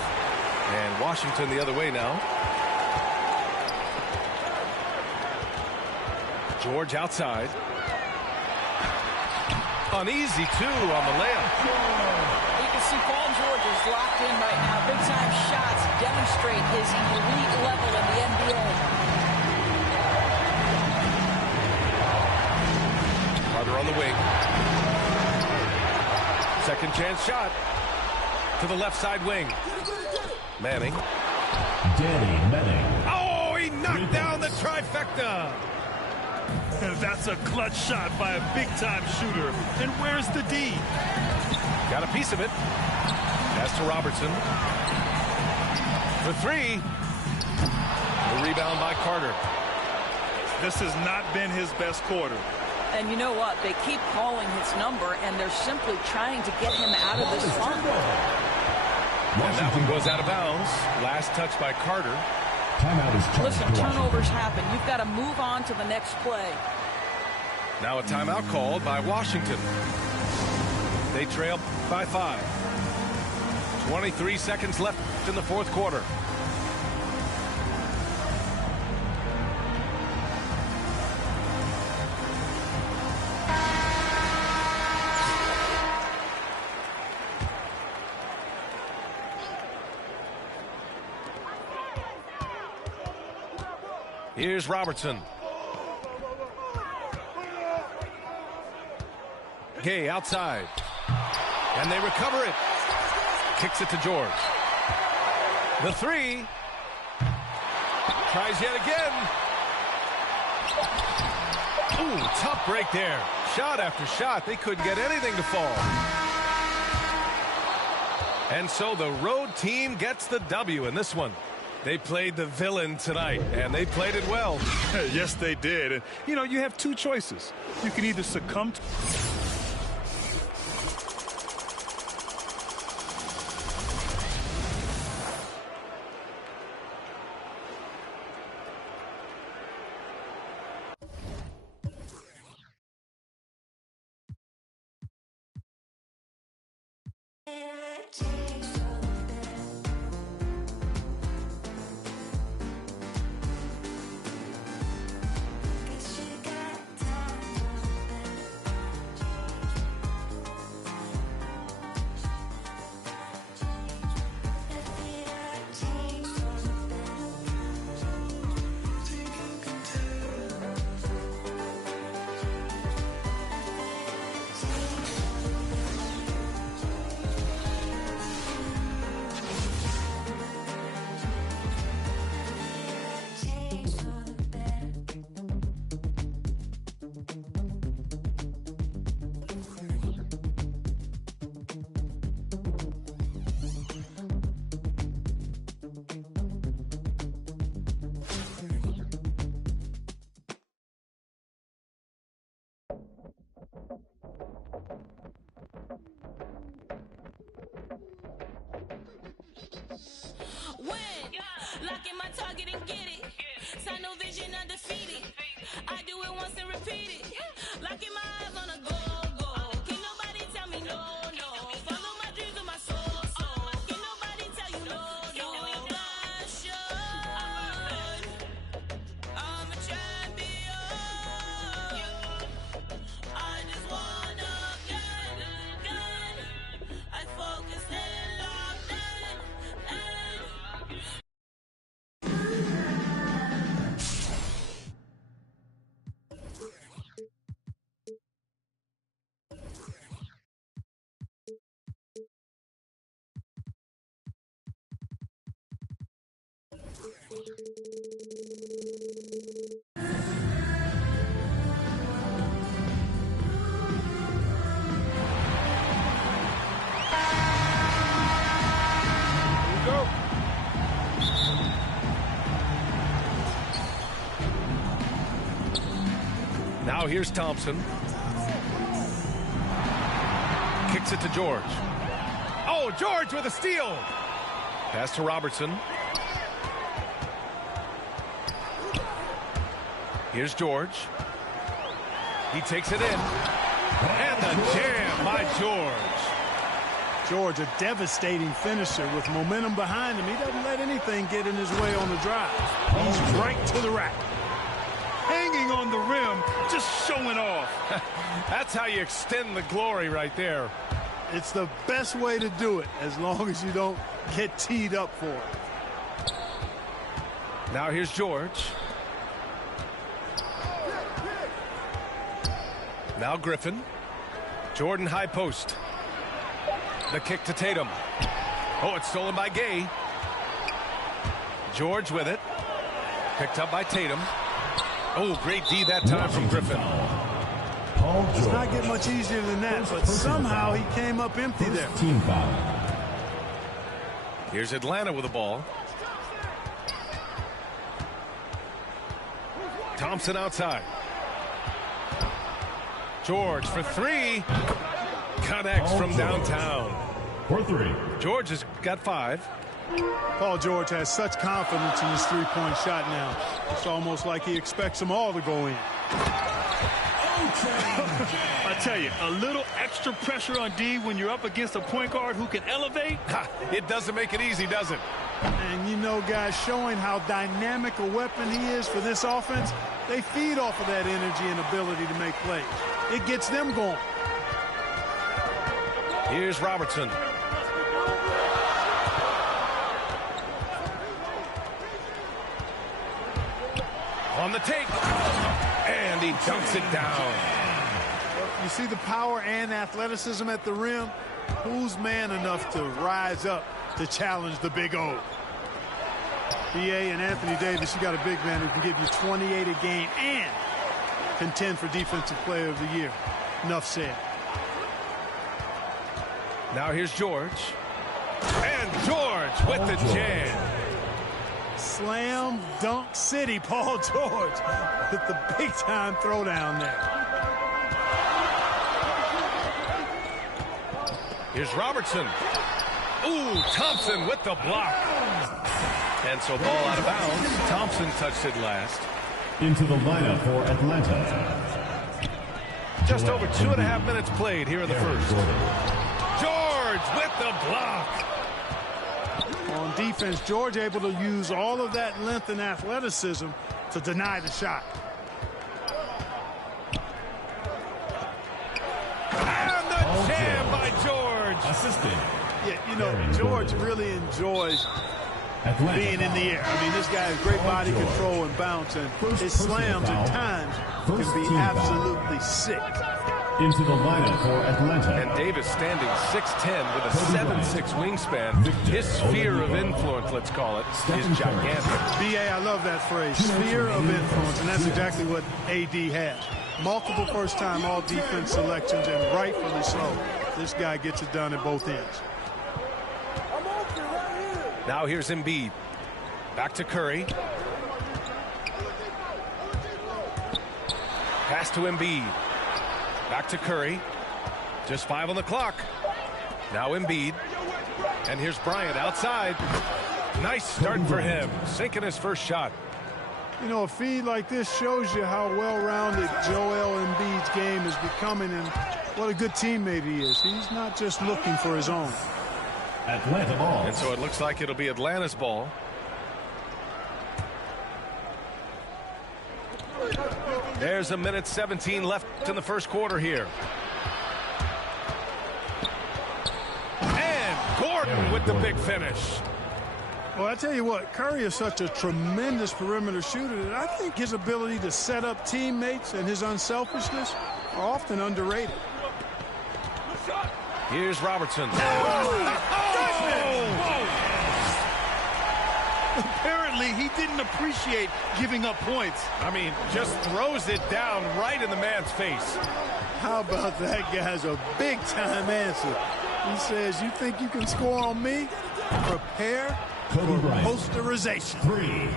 And Washington the other way now. George outside. Uneasy, too, on the layup. You can see Paul George is locked in right now. Big-time shots demonstrate his elite level in the NBA. Carter on the wing. Second chance shot. To the left side wing. Manning. Danny Manning. Oh, he knocked down the trifecta. And that's a clutch shot by a big-time shooter. And where's the D? Got a piece of it. Pass to Robertson. For 3. The rebound by Carter. This has not been his best quarter. And you know what? They keep calling his number, and they're simply trying to get him out of this funk. And that one goes out of bounds. Last touch by Carter. Timeout is charged. Listen, turnovers happen. You've got to move on to the next play. Now a timeout called by Washington. They trail by 5. 23 seconds left in the fourth quarter. Here's Robertson. Gay outside. And they recover it. Kicks it to George. The 3. Tries yet again. Ooh, tough break there. Shot after shot. They couldn't get anything to fall. And so the road team gets the W in this one. They played the villain tonight, and they played it well. Yes, they did. And, you know, you have two choices. You can either succumb to... Lock in my target and get it. Sign no vision undefeated. I do it once and repeat it. Lock in my eyes on a go. Can't nobody tell me no. Follow my dreams with my soul. Can't nobody tell you no. I'm a champion. I just wanna gun. I focus and locked in. Now here's Thompson. Kicks it to George. Oh, George with a steal. Pass to Robertson. Here's George. He takes it in. And the jam by George. George, a devastating finisher with momentum behind him. He doesn't let anything get in his way on the drive. He's right to the rack. Hanging on the rim, just showing off. That's how you extend the glory right there. It's the best way to do it, as long as you don't get teed up for it. Now here's George. Now Griffin. Jordan high post. The kick to Tatum. Oh, it's stolen by Gay. George with it. Picked up by Tatum. Oh, great D that time from Griffin. It's not get much easier than that, but somehow he came up empty there. Team foul. Here's Atlanta with the ball. Thompson outside. George for three. Connects from downtown. For three. George has got 5. Paul George has such confidence in his three-point shot now. It's almost like he expects them all to go in. I tell you, a little extra pressure on D when you're up against a point guard who can elevate. It doesn't make it easy, does it? And you know, guys, showing how dynamic a weapon he is for this offense, they feed off of that energy and ability to make plays. It gets them going. Here's Robertson. On the take. And he dunks it down. You see the power and athleticism at the rim. Who's man enough to rise up to challenge the Big O? B.A. and Anthony Davis, you got a big man who can give you 28 a game and contend for Defensive Player of the Year. Enough said. Now here's George. And George with the jam. Slam dunk city, Paul George with the big-time throwdown there. Here's Robertson. Ooh, Thompson with the block. And so ball out of bounds. Thompson touched it last. Into the lineup for Atlanta. Just over 2.5 minutes played here in the first. George with the block. On defense, George able to use all of that length and athleticism to deny the shot. And the jam by George. Assistant. Yeah, you know, George really enjoys being in the air. I mean, this guy has great body control and bounce, and his slams at times can be absolutely sick. Into the lineup for Atlanta. And Davis standing 6'10" with a 7'6" wingspan. His sphere of influence, let's call it, is gigantic. B.A., I love that phrase, sphere of influence, and that's exactly what A.D. has. Multiple first-time all-defense selections, and rightfully so. This guy gets it done at both ends. Now here's Embiid. Back to Curry. Pass to Embiid. Back to Curry. Just 5 on the clock. Now Embiid. And here's Bryant outside. Nice start for him, sinking his first shot. You know, a feed like this shows you how well-rounded Joel Embiid's game is becoming and what a good teammate he is. He's not just looking for his own. Atlanta ball. And so it looks like it'll be Atlanta's ball. There's a minute 17 left in the first quarter here. And Gordon with the big finish. Well, I tell you what, Curry is such a tremendous perimeter shooter that I think his ability to set up teammates and his unselfishness are often underrated. Here's Robertson. Apparently, he didn't appreciate giving up points. I mean, just throws it down right in the man's face. How about that guy's a big-time answer? He says, you think you can score on me? Prepare for posterization. 3.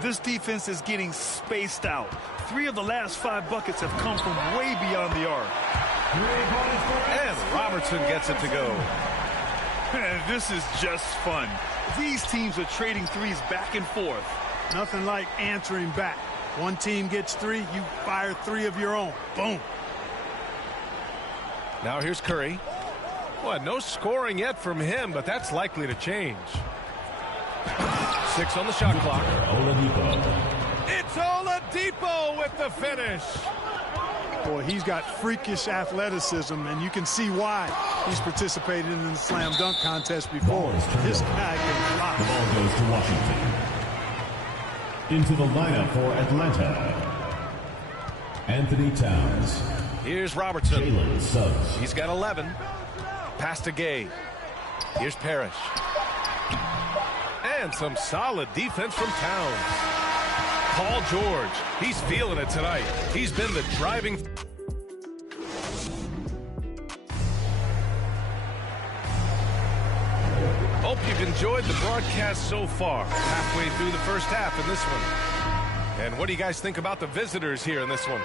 This defense is getting spaced out. 3 of the last 5 buckets have come from way beyond the arc. And Robertson gets it to go. This is just fun. These teams are trading threes back and forth. Nothing like answering back. One team gets 3, you fire 3 of your own. Boom. Now here's Curry. Well, no scoring yet from him, but that's likely to change. 6 on the shot clock. It's Oladipo with the finish. Boy, he's got freakish athleticism, and you can see why he's participated in the slam dunk contest before. This guy can fly. The ball goes to Washington. Into the lineup for Atlanta, Anthony Towns. Here's Robertson. Jalen Suggs. He's got 11. Pass to Gay. Here's Parrish. And some solid defense from Towns. Paul George, he's feeling it tonight. He's been the driving. Hope you've enjoyed the broadcast so far. Halfway through the first half in this one. And what do you guys think about the visitors here in this one?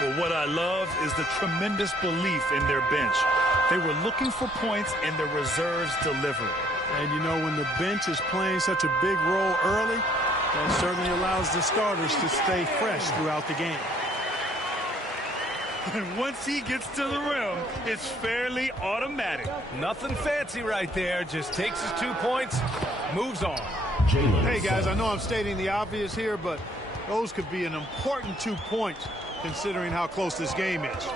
Well, what I love is the tremendous belief in their bench. They were looking for points, and the reserves delivered. And, you know, when the bench is playing such a big role early, that certainly allows the starters to stay fresh throughout the game. And once he gets to the rim, it's fairly automatic. Nothing fancy right there. Just takes his 2 points, moves on. Hey, guys, I know I'm stating the obvious here, but those could be an important 2 points considering how close this game is.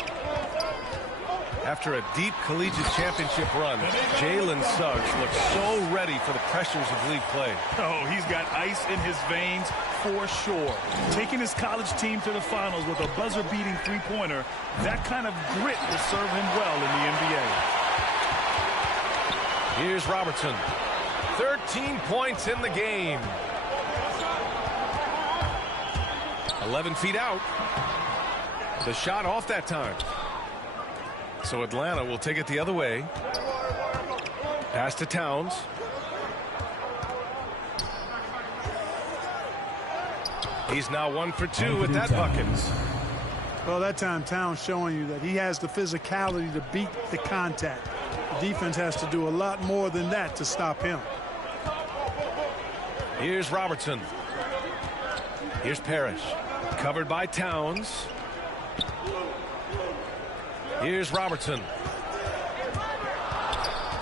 After a deep collegiate championship run, Jalen Suggs looks so ready for the pressures of league play. Oh, he's got ice in his veins for sure. Taking his college team to the finals with a buzzer-beating three-pointer, that kind of grit will serve him well in the NBA. Here's Robertson. 13 points in the game. 11 feet out. The shot off that time. So Atlanta will take it the other way. Pass to Towns. He's now 1 for 2 with that bucket. Well, that time Towns showing you that he has the physicality to beat the contact. The defense has to do a lot more than that to stop him. Here's Robertson. Here's Parrish. Covered by Towns. Here's Robertson.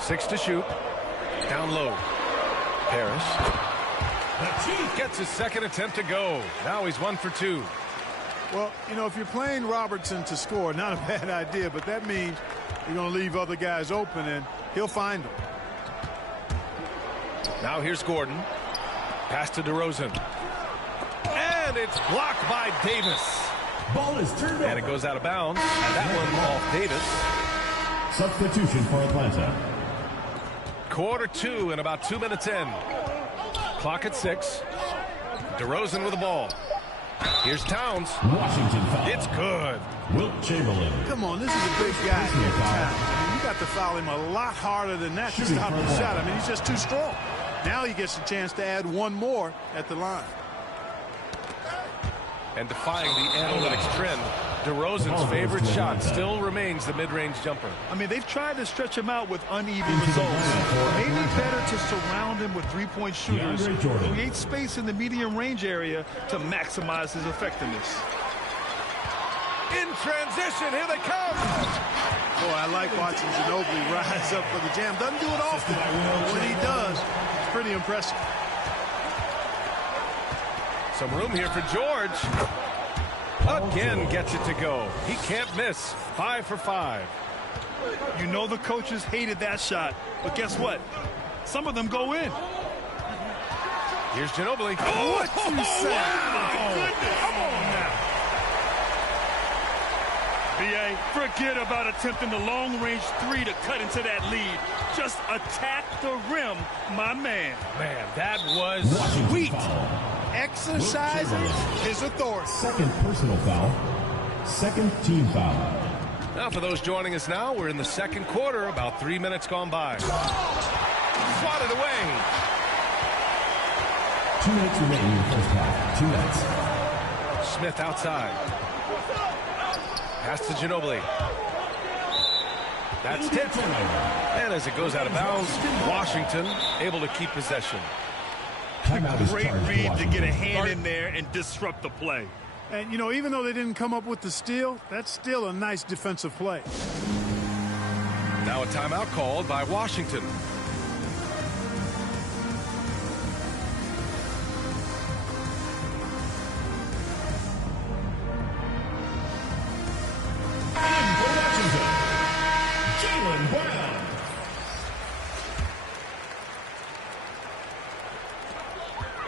6 to shoot. Down low. Parrish. Gets his second attempt to go. Now he's 1 for 2. Well, you know, if you're playing Robertson to score, not a bad idea, but that means you're going to leave other guys open, and he'll find them. Now here's Gordon. Pass to DeRozan. And it's blocked by Davis. Ball is turned and it goes out of bounds. That one off Davis. Substitution for Atlanta. Quarter 2 and about 2 minutes in. Clock at 6. DeRozan with the ball. Here's Towns. Washington foul. It's good. Wilt Chamberlain. Come on, this is a big guy. Towns. I mean, you got to foul him a lot harder than that to stop the shot. I mean, he's just too strong. Now he gets a chance to add one more at the line. And defying the analytics trend, DeRozan's favorite shot still remains the mid-range jumper. I mean, they've tried to stretch him out with uneven results. Maybe better to surround him with three-point shooters, create space in the medium range area to maximize his effectiveness. In transition, here they come. Boy, I like watching Ginobili rise up for the jam. Doesn't do it often, but when he does, it's pretty impressive. Some room here for George. Again gets it to go. He can't miss. 5 for 5. You know the coaches hated that shot, but guess what? Some of them go in. Here's Ginobili. Oh, what you say? Oh, come on now. B.A., forget about attempting the long-range three to cut into that lead. Just attack the rim, my man. Man, that was sweet. Exercising his authority. Second personal foul. Second team foul. Now for those joining us now, we're in the second quarter, about 3 minutes gone by. Swatted away. 2 minutes remaining in the first half. 2 minutes. Smith outside. Pass to Ginobili. That's tipped. And as it goes out of bounds, Washington able to keep possession. Great read to get a hand in there and disrupt the play. And, you know, even though they didn't come up with the steal, that's still a nice defensive play. Now a timeout called by Washington. Jaylen Brown.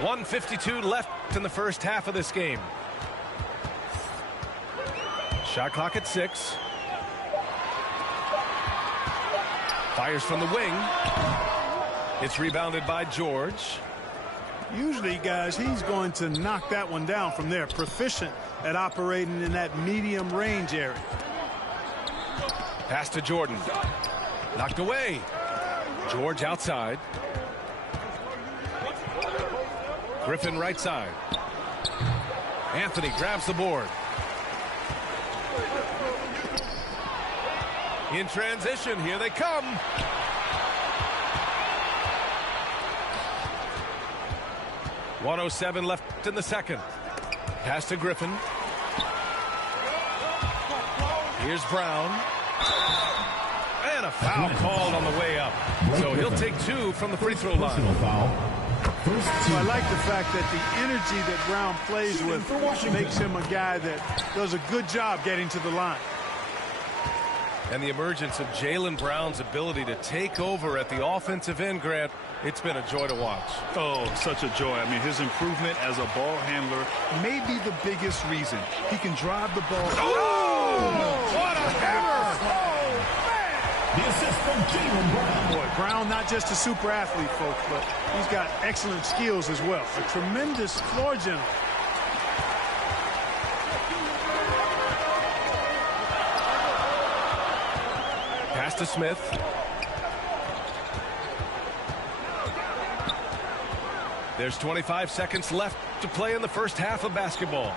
1:52 left in the first half of this game. Shot clock at 6. Fires from the wing. It's rebounded by George. Usually, guys, he's going to knock that one down from there. Proficient at operating in that medium range area. Pass to Jordan. Knocked away. George outside. Griffin right side. Anthony grabs the board. In transition, here they come. .107 left in the second. Pass to Griffin. Here's Brown. And a foul called on the way up. So he'll take 2 from the free throw line. So I like the fact that the energy that Brown plays with makes him a guy that does a good job getting to the line. And the emergence of Jaylen Brown's ability to take over at the offensive end, Grant, it's been a joy to watch. Oh, such a joy. I mean, his improvement as a ball handler may be the biggest reason. He can drive the ball. Oh! What a hammer! Oh, man! The assist from Jaylen Brown. Boy, Brown not just a super athlete, folks, but he's got excellent skills as well. A tremendous floor general. Pass to Smith. There's 25 seconds left to play in the first half of basketball.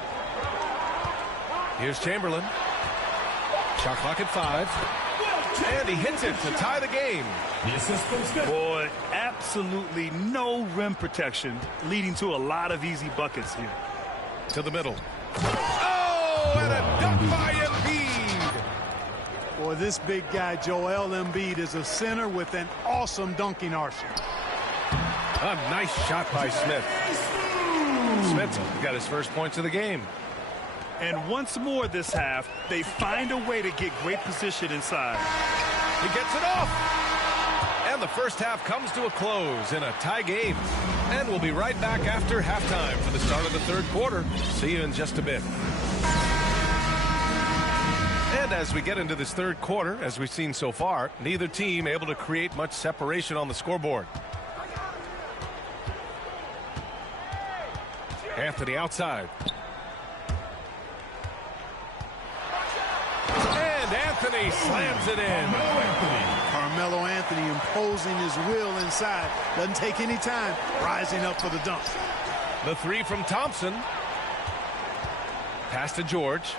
Here's Chamberlain. Shot clock at 5. And he hits it to tie the game. Boy, absolutely no rim protection, leading to a lot of easy buckets here. To the middle. Oh, and a dunk by Embiid. Boy, this big guy, Joel Embiid, is a center with an awesome dunking arsenal. A nice shot by Smith. Smith got his first points of the game. And once more this half, they find a way to get great position inside. He gets it off. And the first half comes to a close in a tie game. And we'll be right back after halftime for the start of the third quarter. See you in just a bit. And as we get into this third quarter, as we've seen so far, neither team able to create much separation on the scoreboard. Anthony outside. And Anthony slams it in. Carmelo Anthony imposing his will inside. Doesn't take any time. Rising up for the dunk. The 3 from Thompson. Pass to George.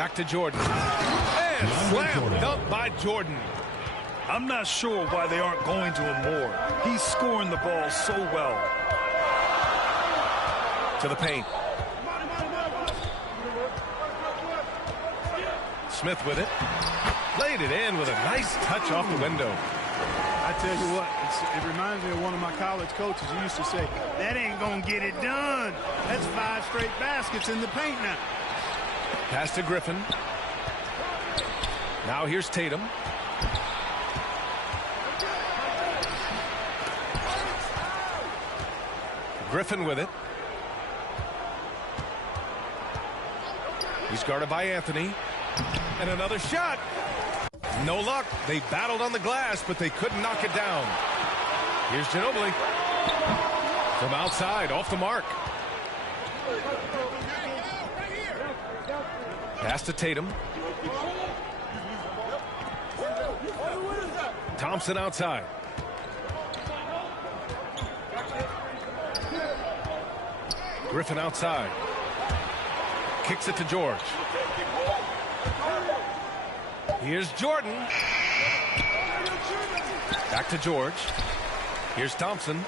Back to Jordan. And slam dunk by Jordan. I'm not sure why they aren't going to him more. He's scoring the ball so well. To the paint. Smith with it. Laid it in with a nice touch off the window. I tell you what, it reminds me of one of my college coaches. He used to say, that ain't going to get it done. That's 5 straight baskets in the paint now. Pass to Griffin. Now here's Tatum. Griffin with it. He's guarded by Anthony. And another shot. No luck. They battled on the glass, but they couldn't knock it down. Here's Ginobili. From outside, off the mark. Pass to Tatum. Thompson outside. Griffin outside. Kicks it to George. Here's Jordan. Back to George. Here's Thompson.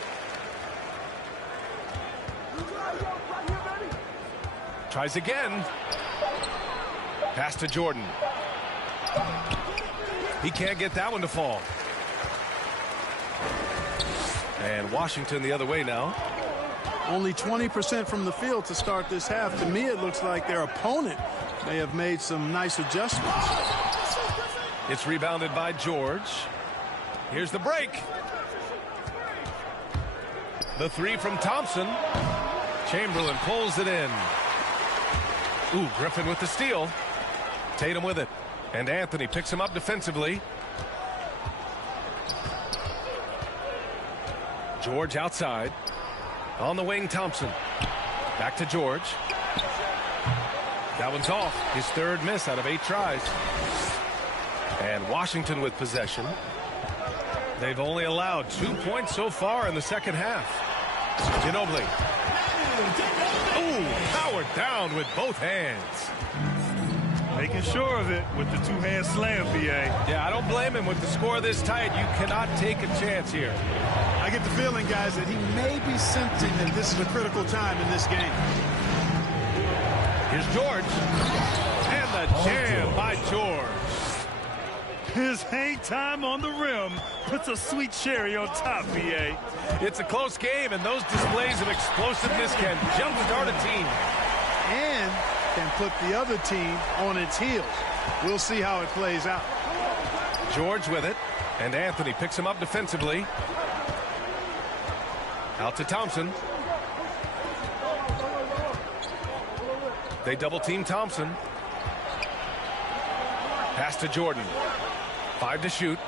Tries again. Pass to Jordan. He can't get that one to fall. And Washington the other way now. Only 20% from the field to start this half. To me, it looks like their opponent may have made some nice adjustments. It's rebounded by George. Here's the break. The three from Thompson. Chamberlain pulls it in. Ooh, Griffin with the steal. Tatum with it. And Anthony picks him up defensively. George outside. On the wing, Thompson. Back to George. That one's off. His third miss out of 8 tries. And Washington with possession. They've only allowed 2 points so far in the second half. Ginobili. Ooh, powered down with both hands. Making sure of it with the 2-hand slam, B.A. Yeah, I don't blame him with the score this tight. You cannot take a chance here. I get the feeling, guys, that he may be sensing that this is a critical time in this game. Here's George. And the jam by George. His hang time on the rim puts a sweet cherry on top, B.A. It's a close game, and those displays of explosiveness can jumpstart a team. And can put the other team on its heels. We'll see how it plays out. George with it, and Anthony picks him up defensively. Out to Thompson. They double-team Thompson. Pass to Jordan. 5 to shoot.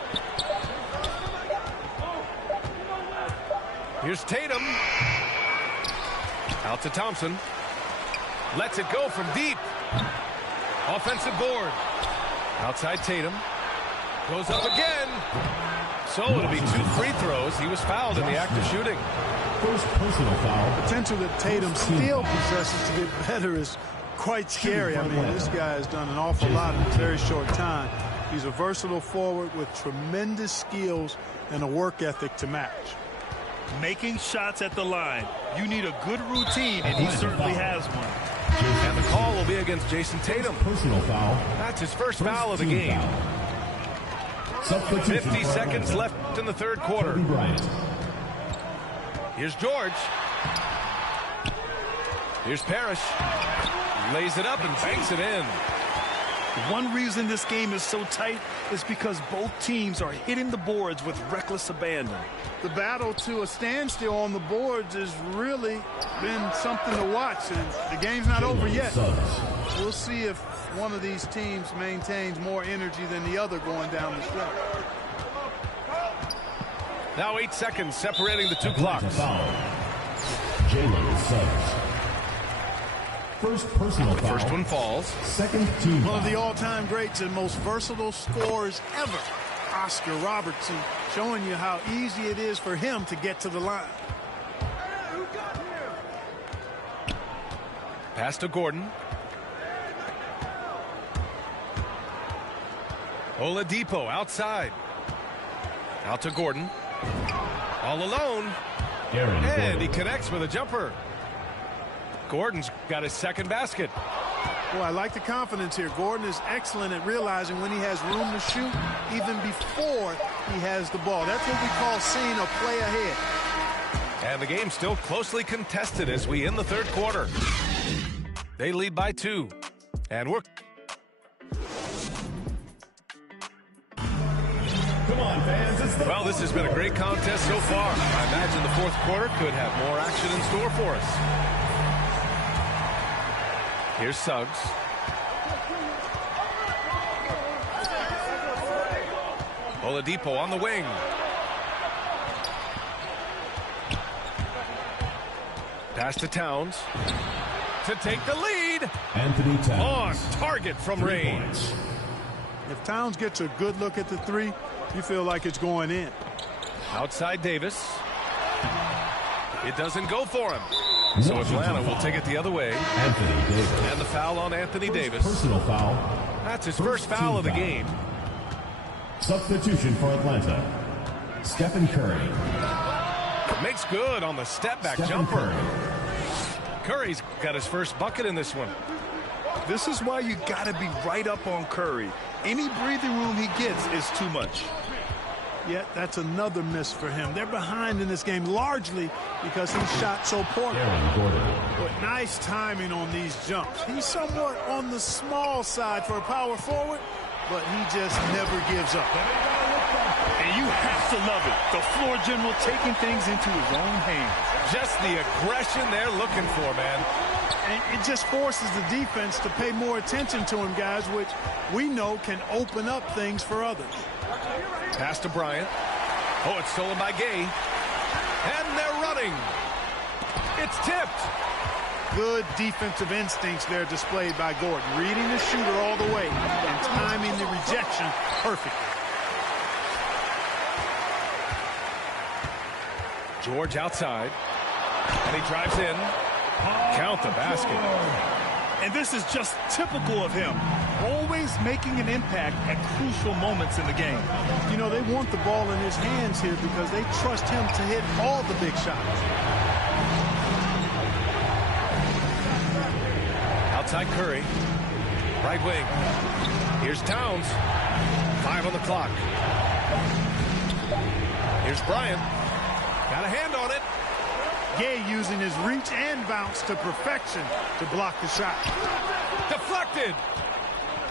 Here's Tatum. Out to Thompson. Lets it go from deep. Offensive board. Outside Tatum. Goes up again. So it'll be 2 free throws. He was fouled in the act of shooting. First personal foul. Potential that Tatum still possesses to get better is quite scary. I mean, this guy has done an awful lot in a very short time. He's a versatile forward with tremendous skills and a work ethic to match. Making shots at the line. You need a good routine, and he certainly has one. And the call will be against Jason Tatum. Personal foul. That's his first foul of the game. 50 seconds left in the third quarter. Here's George. Here's Parrish. Lays it up and banks it in. One reason this game is so tight is because both teams are hitting the boards with reckless abandon. The battle to a standstill on the boards has really been something to watch, and the game's not over yet. We'll see if one of these teams maintains more energy than the other going down the stretch. Now 8 seconds separating the 2 clocks. Jalen Suggs. First personal foul. First one falls. Second team foul. One of the all-time greats and most versatile scorers ever, Oscar Robertson, showing you how easy it is for him to get to the line. Pass to Gordon. Oladipo outside. Out to Gordon. All alone. And he connects with a jumper. Gordon's got his second basket. Well, I like the confidence here. Gordon is excellent at realizing when he has room to shoot even before he has the ball. That's what we call seeing a play ahead. And the game's still closely contested as we end the third quarter. They lead by 2. And we're... Come on, fans. Well, this has been a great contest so far. I imagine the fourth quarter could have more action in store for us. Here's Suggs. Oladipo on the wing. Pass to Towns to take the lead. Anthony Towns. On target from range. If Towns gets a good look at the three, you feel like it's going in. Outside Davis. It doesn't go for him. So Atlanta will take it the other way. Anthony Davis. And the foul on Anthony Davis. Personal foul. That's his first foul of the game. Substitution for Atlanta. Stephen Curry. Makes good on the step-back jumper. Curry's got his first bucket in this one. This is why you got to be right up on Curry. Any breathing room he gets is too much. Yet that's another miss for him. They're behind in this game largely because he shot so poorly. But nice timing on these jumps. He's somewhat on the small side for a power forward, but he just never gives up. And you have to love it. The floor general taking things into his own hands. Just the aggression they're looking for, man. And it just forces the defense to pay more attention to him, guys, which we know can open up things for others. Pass to Bryant. Oh, it's stolen by Gay. And they're running. It's tipped. Good defensive instincts there displayed by Gordon. Reading the shooter all the way and timing the rejection perfectly. George outside. And he drives in. Count the basket. And this is just typical of him. Always making an impact at crucial moments in the game. You know, they want the ball in his hands here because they trust him to hit all the big shots. Outside Curry. Right wing. Here's Towns. 5 on the clock. Here's Bryant. Got a hand on it. Gay using his reach and bounce to perfection to block the shot. Deflected.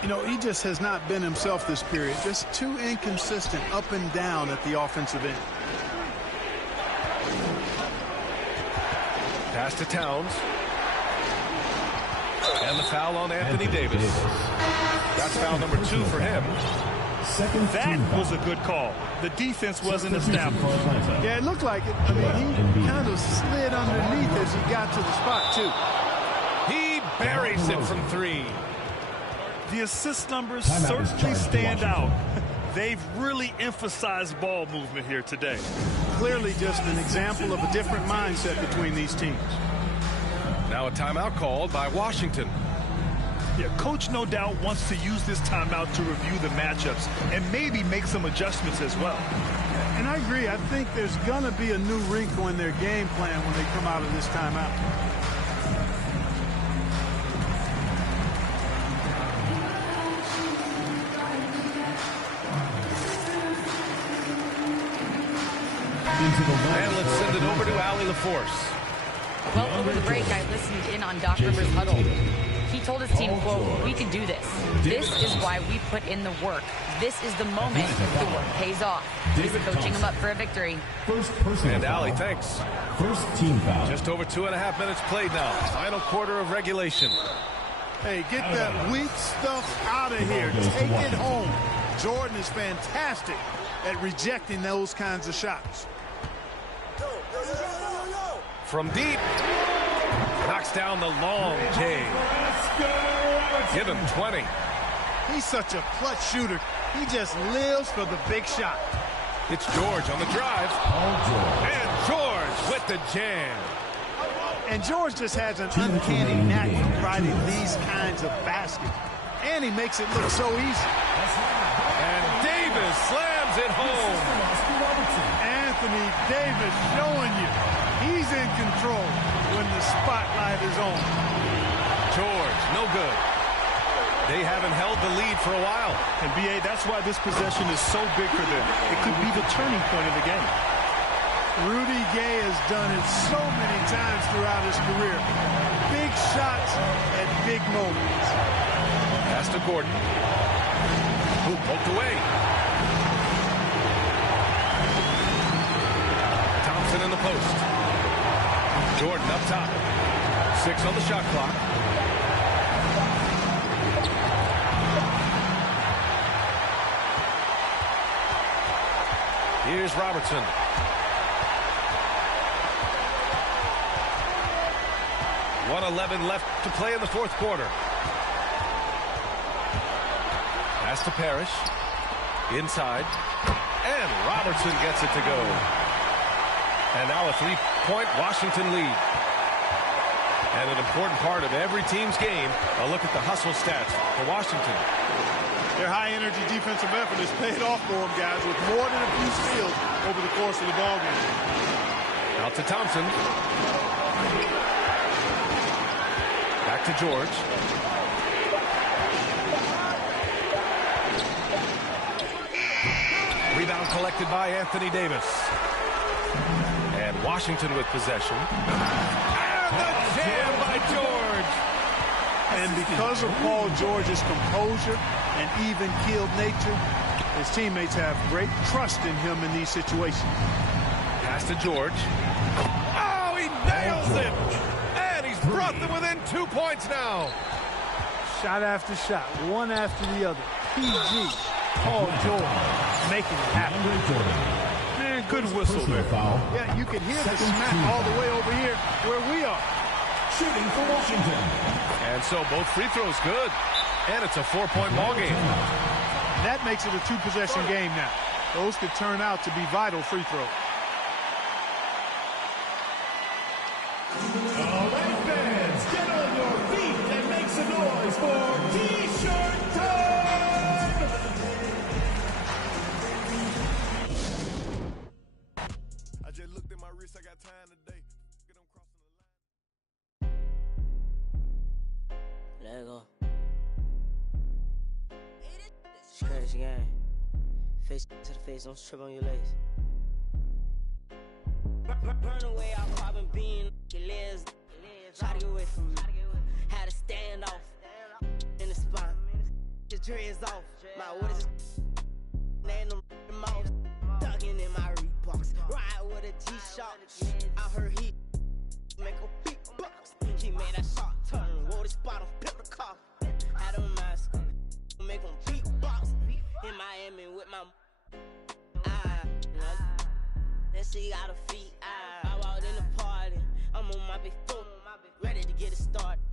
You know, he just has not been himself this period. Just too inconsistent up and down at the offensive end. Pass to Towns. And the foul on Anthony Davis. That's foul number 2 for him. That was a good call. The defense wasn't established. Yeah, it looked like it. I mean, he kind of slid underneath as he got to the spot, too. He buries it from 3. The assist numbers certainly stand out. They've really emphasized ball movement here today. Clearly just an example of a different mindset between these teams. Now a timeout called by Washington. Yeah, coach no doubt wants to use this timeout to review the matchups and maybe make some adjustments as well. And I agree. I think there's going to be a new wrinkle in their game plan when they come out of this timeout. And let's send it over to Allie LaForce. Well, over the break, I listened in on Doc Rivers' huddle. He told his team, quote, "We can do this. This is why we put in the work. This is the moment the work pays off." He's coaching him up for a victory. And Allie, thanks. First team foul. Just over 2.5 minutes played now. Final quarter of regulation. Hey, get that weak stuff out of here. Take it home. Jordan is fantastic at rejecting those kinds of shots. From deep. Knocks down the long J. Give him 20. He's such a clutch shooter. He just lives for the big shot. It's George on the drive. And George with the jam. And George just has an uncanny knack for providing these kinds of baskets. And he makes it look so easy. And Davis slams it home. Anthony Davis showing you he's in control when the spotlight is on. George, no good. They haven't held the lead for a while. And, B.A., that's why this possession is so big for them. It could be the turning point of the game. Rudy Gay has done it so many times throughout his career. Big shots at big moments. Pass to Gordon, who poked away. Thompson in the post. Jordan up top. 6 on the shot clock. Here's Robertson. .111 left to play in the fourth quarter. Pass to Parrish. Inside. And Robertson gets it to go. And now a 3-point Washington lead. And an important part of every team's game, a look at the hustle stats for Washington. Their high-energy defensive effort has paid off for them, guys, with more than a few steals over the course of the ballgame. Out to Thompson. Back to George. Rebound collected by Anthony Davis. And Washington with possession. And the jam by George. And because of Paul George's composure and even-keeled nature, his teammates have great trust in him in these situations. Pass to George. Oh, he nails it! And he's brought them within 2 points now. Shot after shot, one after the other. PG, Paul George, making it happen. Man, good whistle there. Yeah, you can hear the smack all the way over here where we are. Shooting for Washington. And so both free throws good. And it's a 4-point ball game. That makes it a 2-possession game now. Those could turn out to be vital free throws. All right, fans, get on your feet and make some noise for T-shirt time! I just looked at my wrist, I got time today. Get them crossing the line. Let go. Scratch game. Face to the face, don't trip on your legs. Burn away our carbon beam, your legs. Try to get away from me. Had to stand off in the spot. Your dreads off. My what is and the mouse ducking in my Reeboks. Ride with a G-Shock. I heard he make a beatbox. He made that shot turn. Wore the spot on pip the car. Had a mask. Make him beatbox. In Miami with my that shit got a feet. I walked in the party. I'm on my big foot, ready to get it started.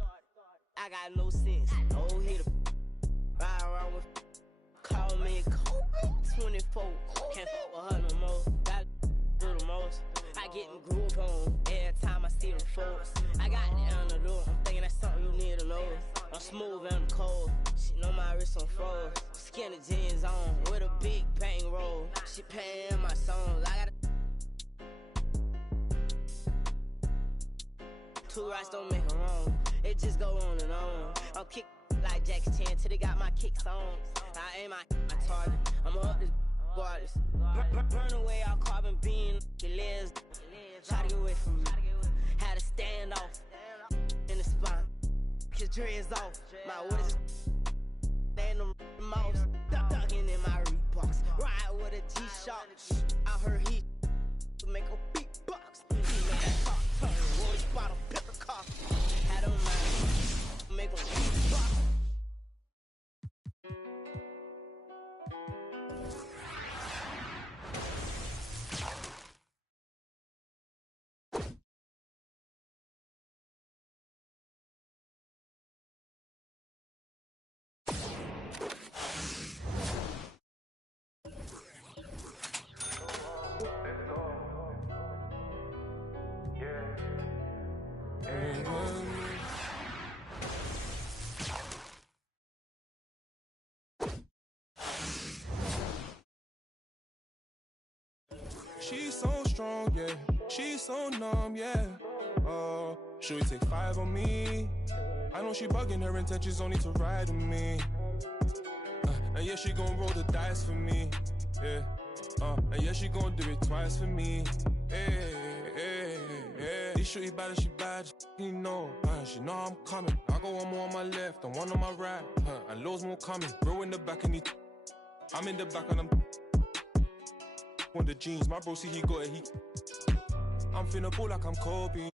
I got no sense. Oh, hit a ride around with call me Kobe 24. Can't fuck with her no more. Got do the most. I get in groove on every time I see them folks. I got the antidote. I'm thinking that's something you need to know. I'm smooth and I'm cold. She know my wrist on froze. Skinny jeans on with a big bang roll. She paying my songs. I got 2 rights don't make them wrong. It just go on and on. I'm kick like Jackie Chan till they got my kicks on. I aim my target. I'm up this borders. Burn away our carbon beam. Your legs. Try to get away from me. Had to stand off in the spot. Your dreads off. My what is and the mouse ducking in my Reeboks. Ride with a G-Shock. I heard he make a beatbox. He made that talk turn. Wore the spot on pip the car. Had a mind. Make a beatbox. yeah. She's so numb, yeah. Should we take 5 on me? I know she bugging, her intentions only to ride with me. And yeah, she gon' roll the dice for me, yeah. And yeah, she gon' do it twice for me, hey, hey, hey. This shorty bad, she bad, you know. She know I'm coming. I got one more on my left and one on my right, and loads more coming. Bro in the back and I'm in the back and I'm on the jeans. My bro see he got it, I'm finna pull like I'm Kobe.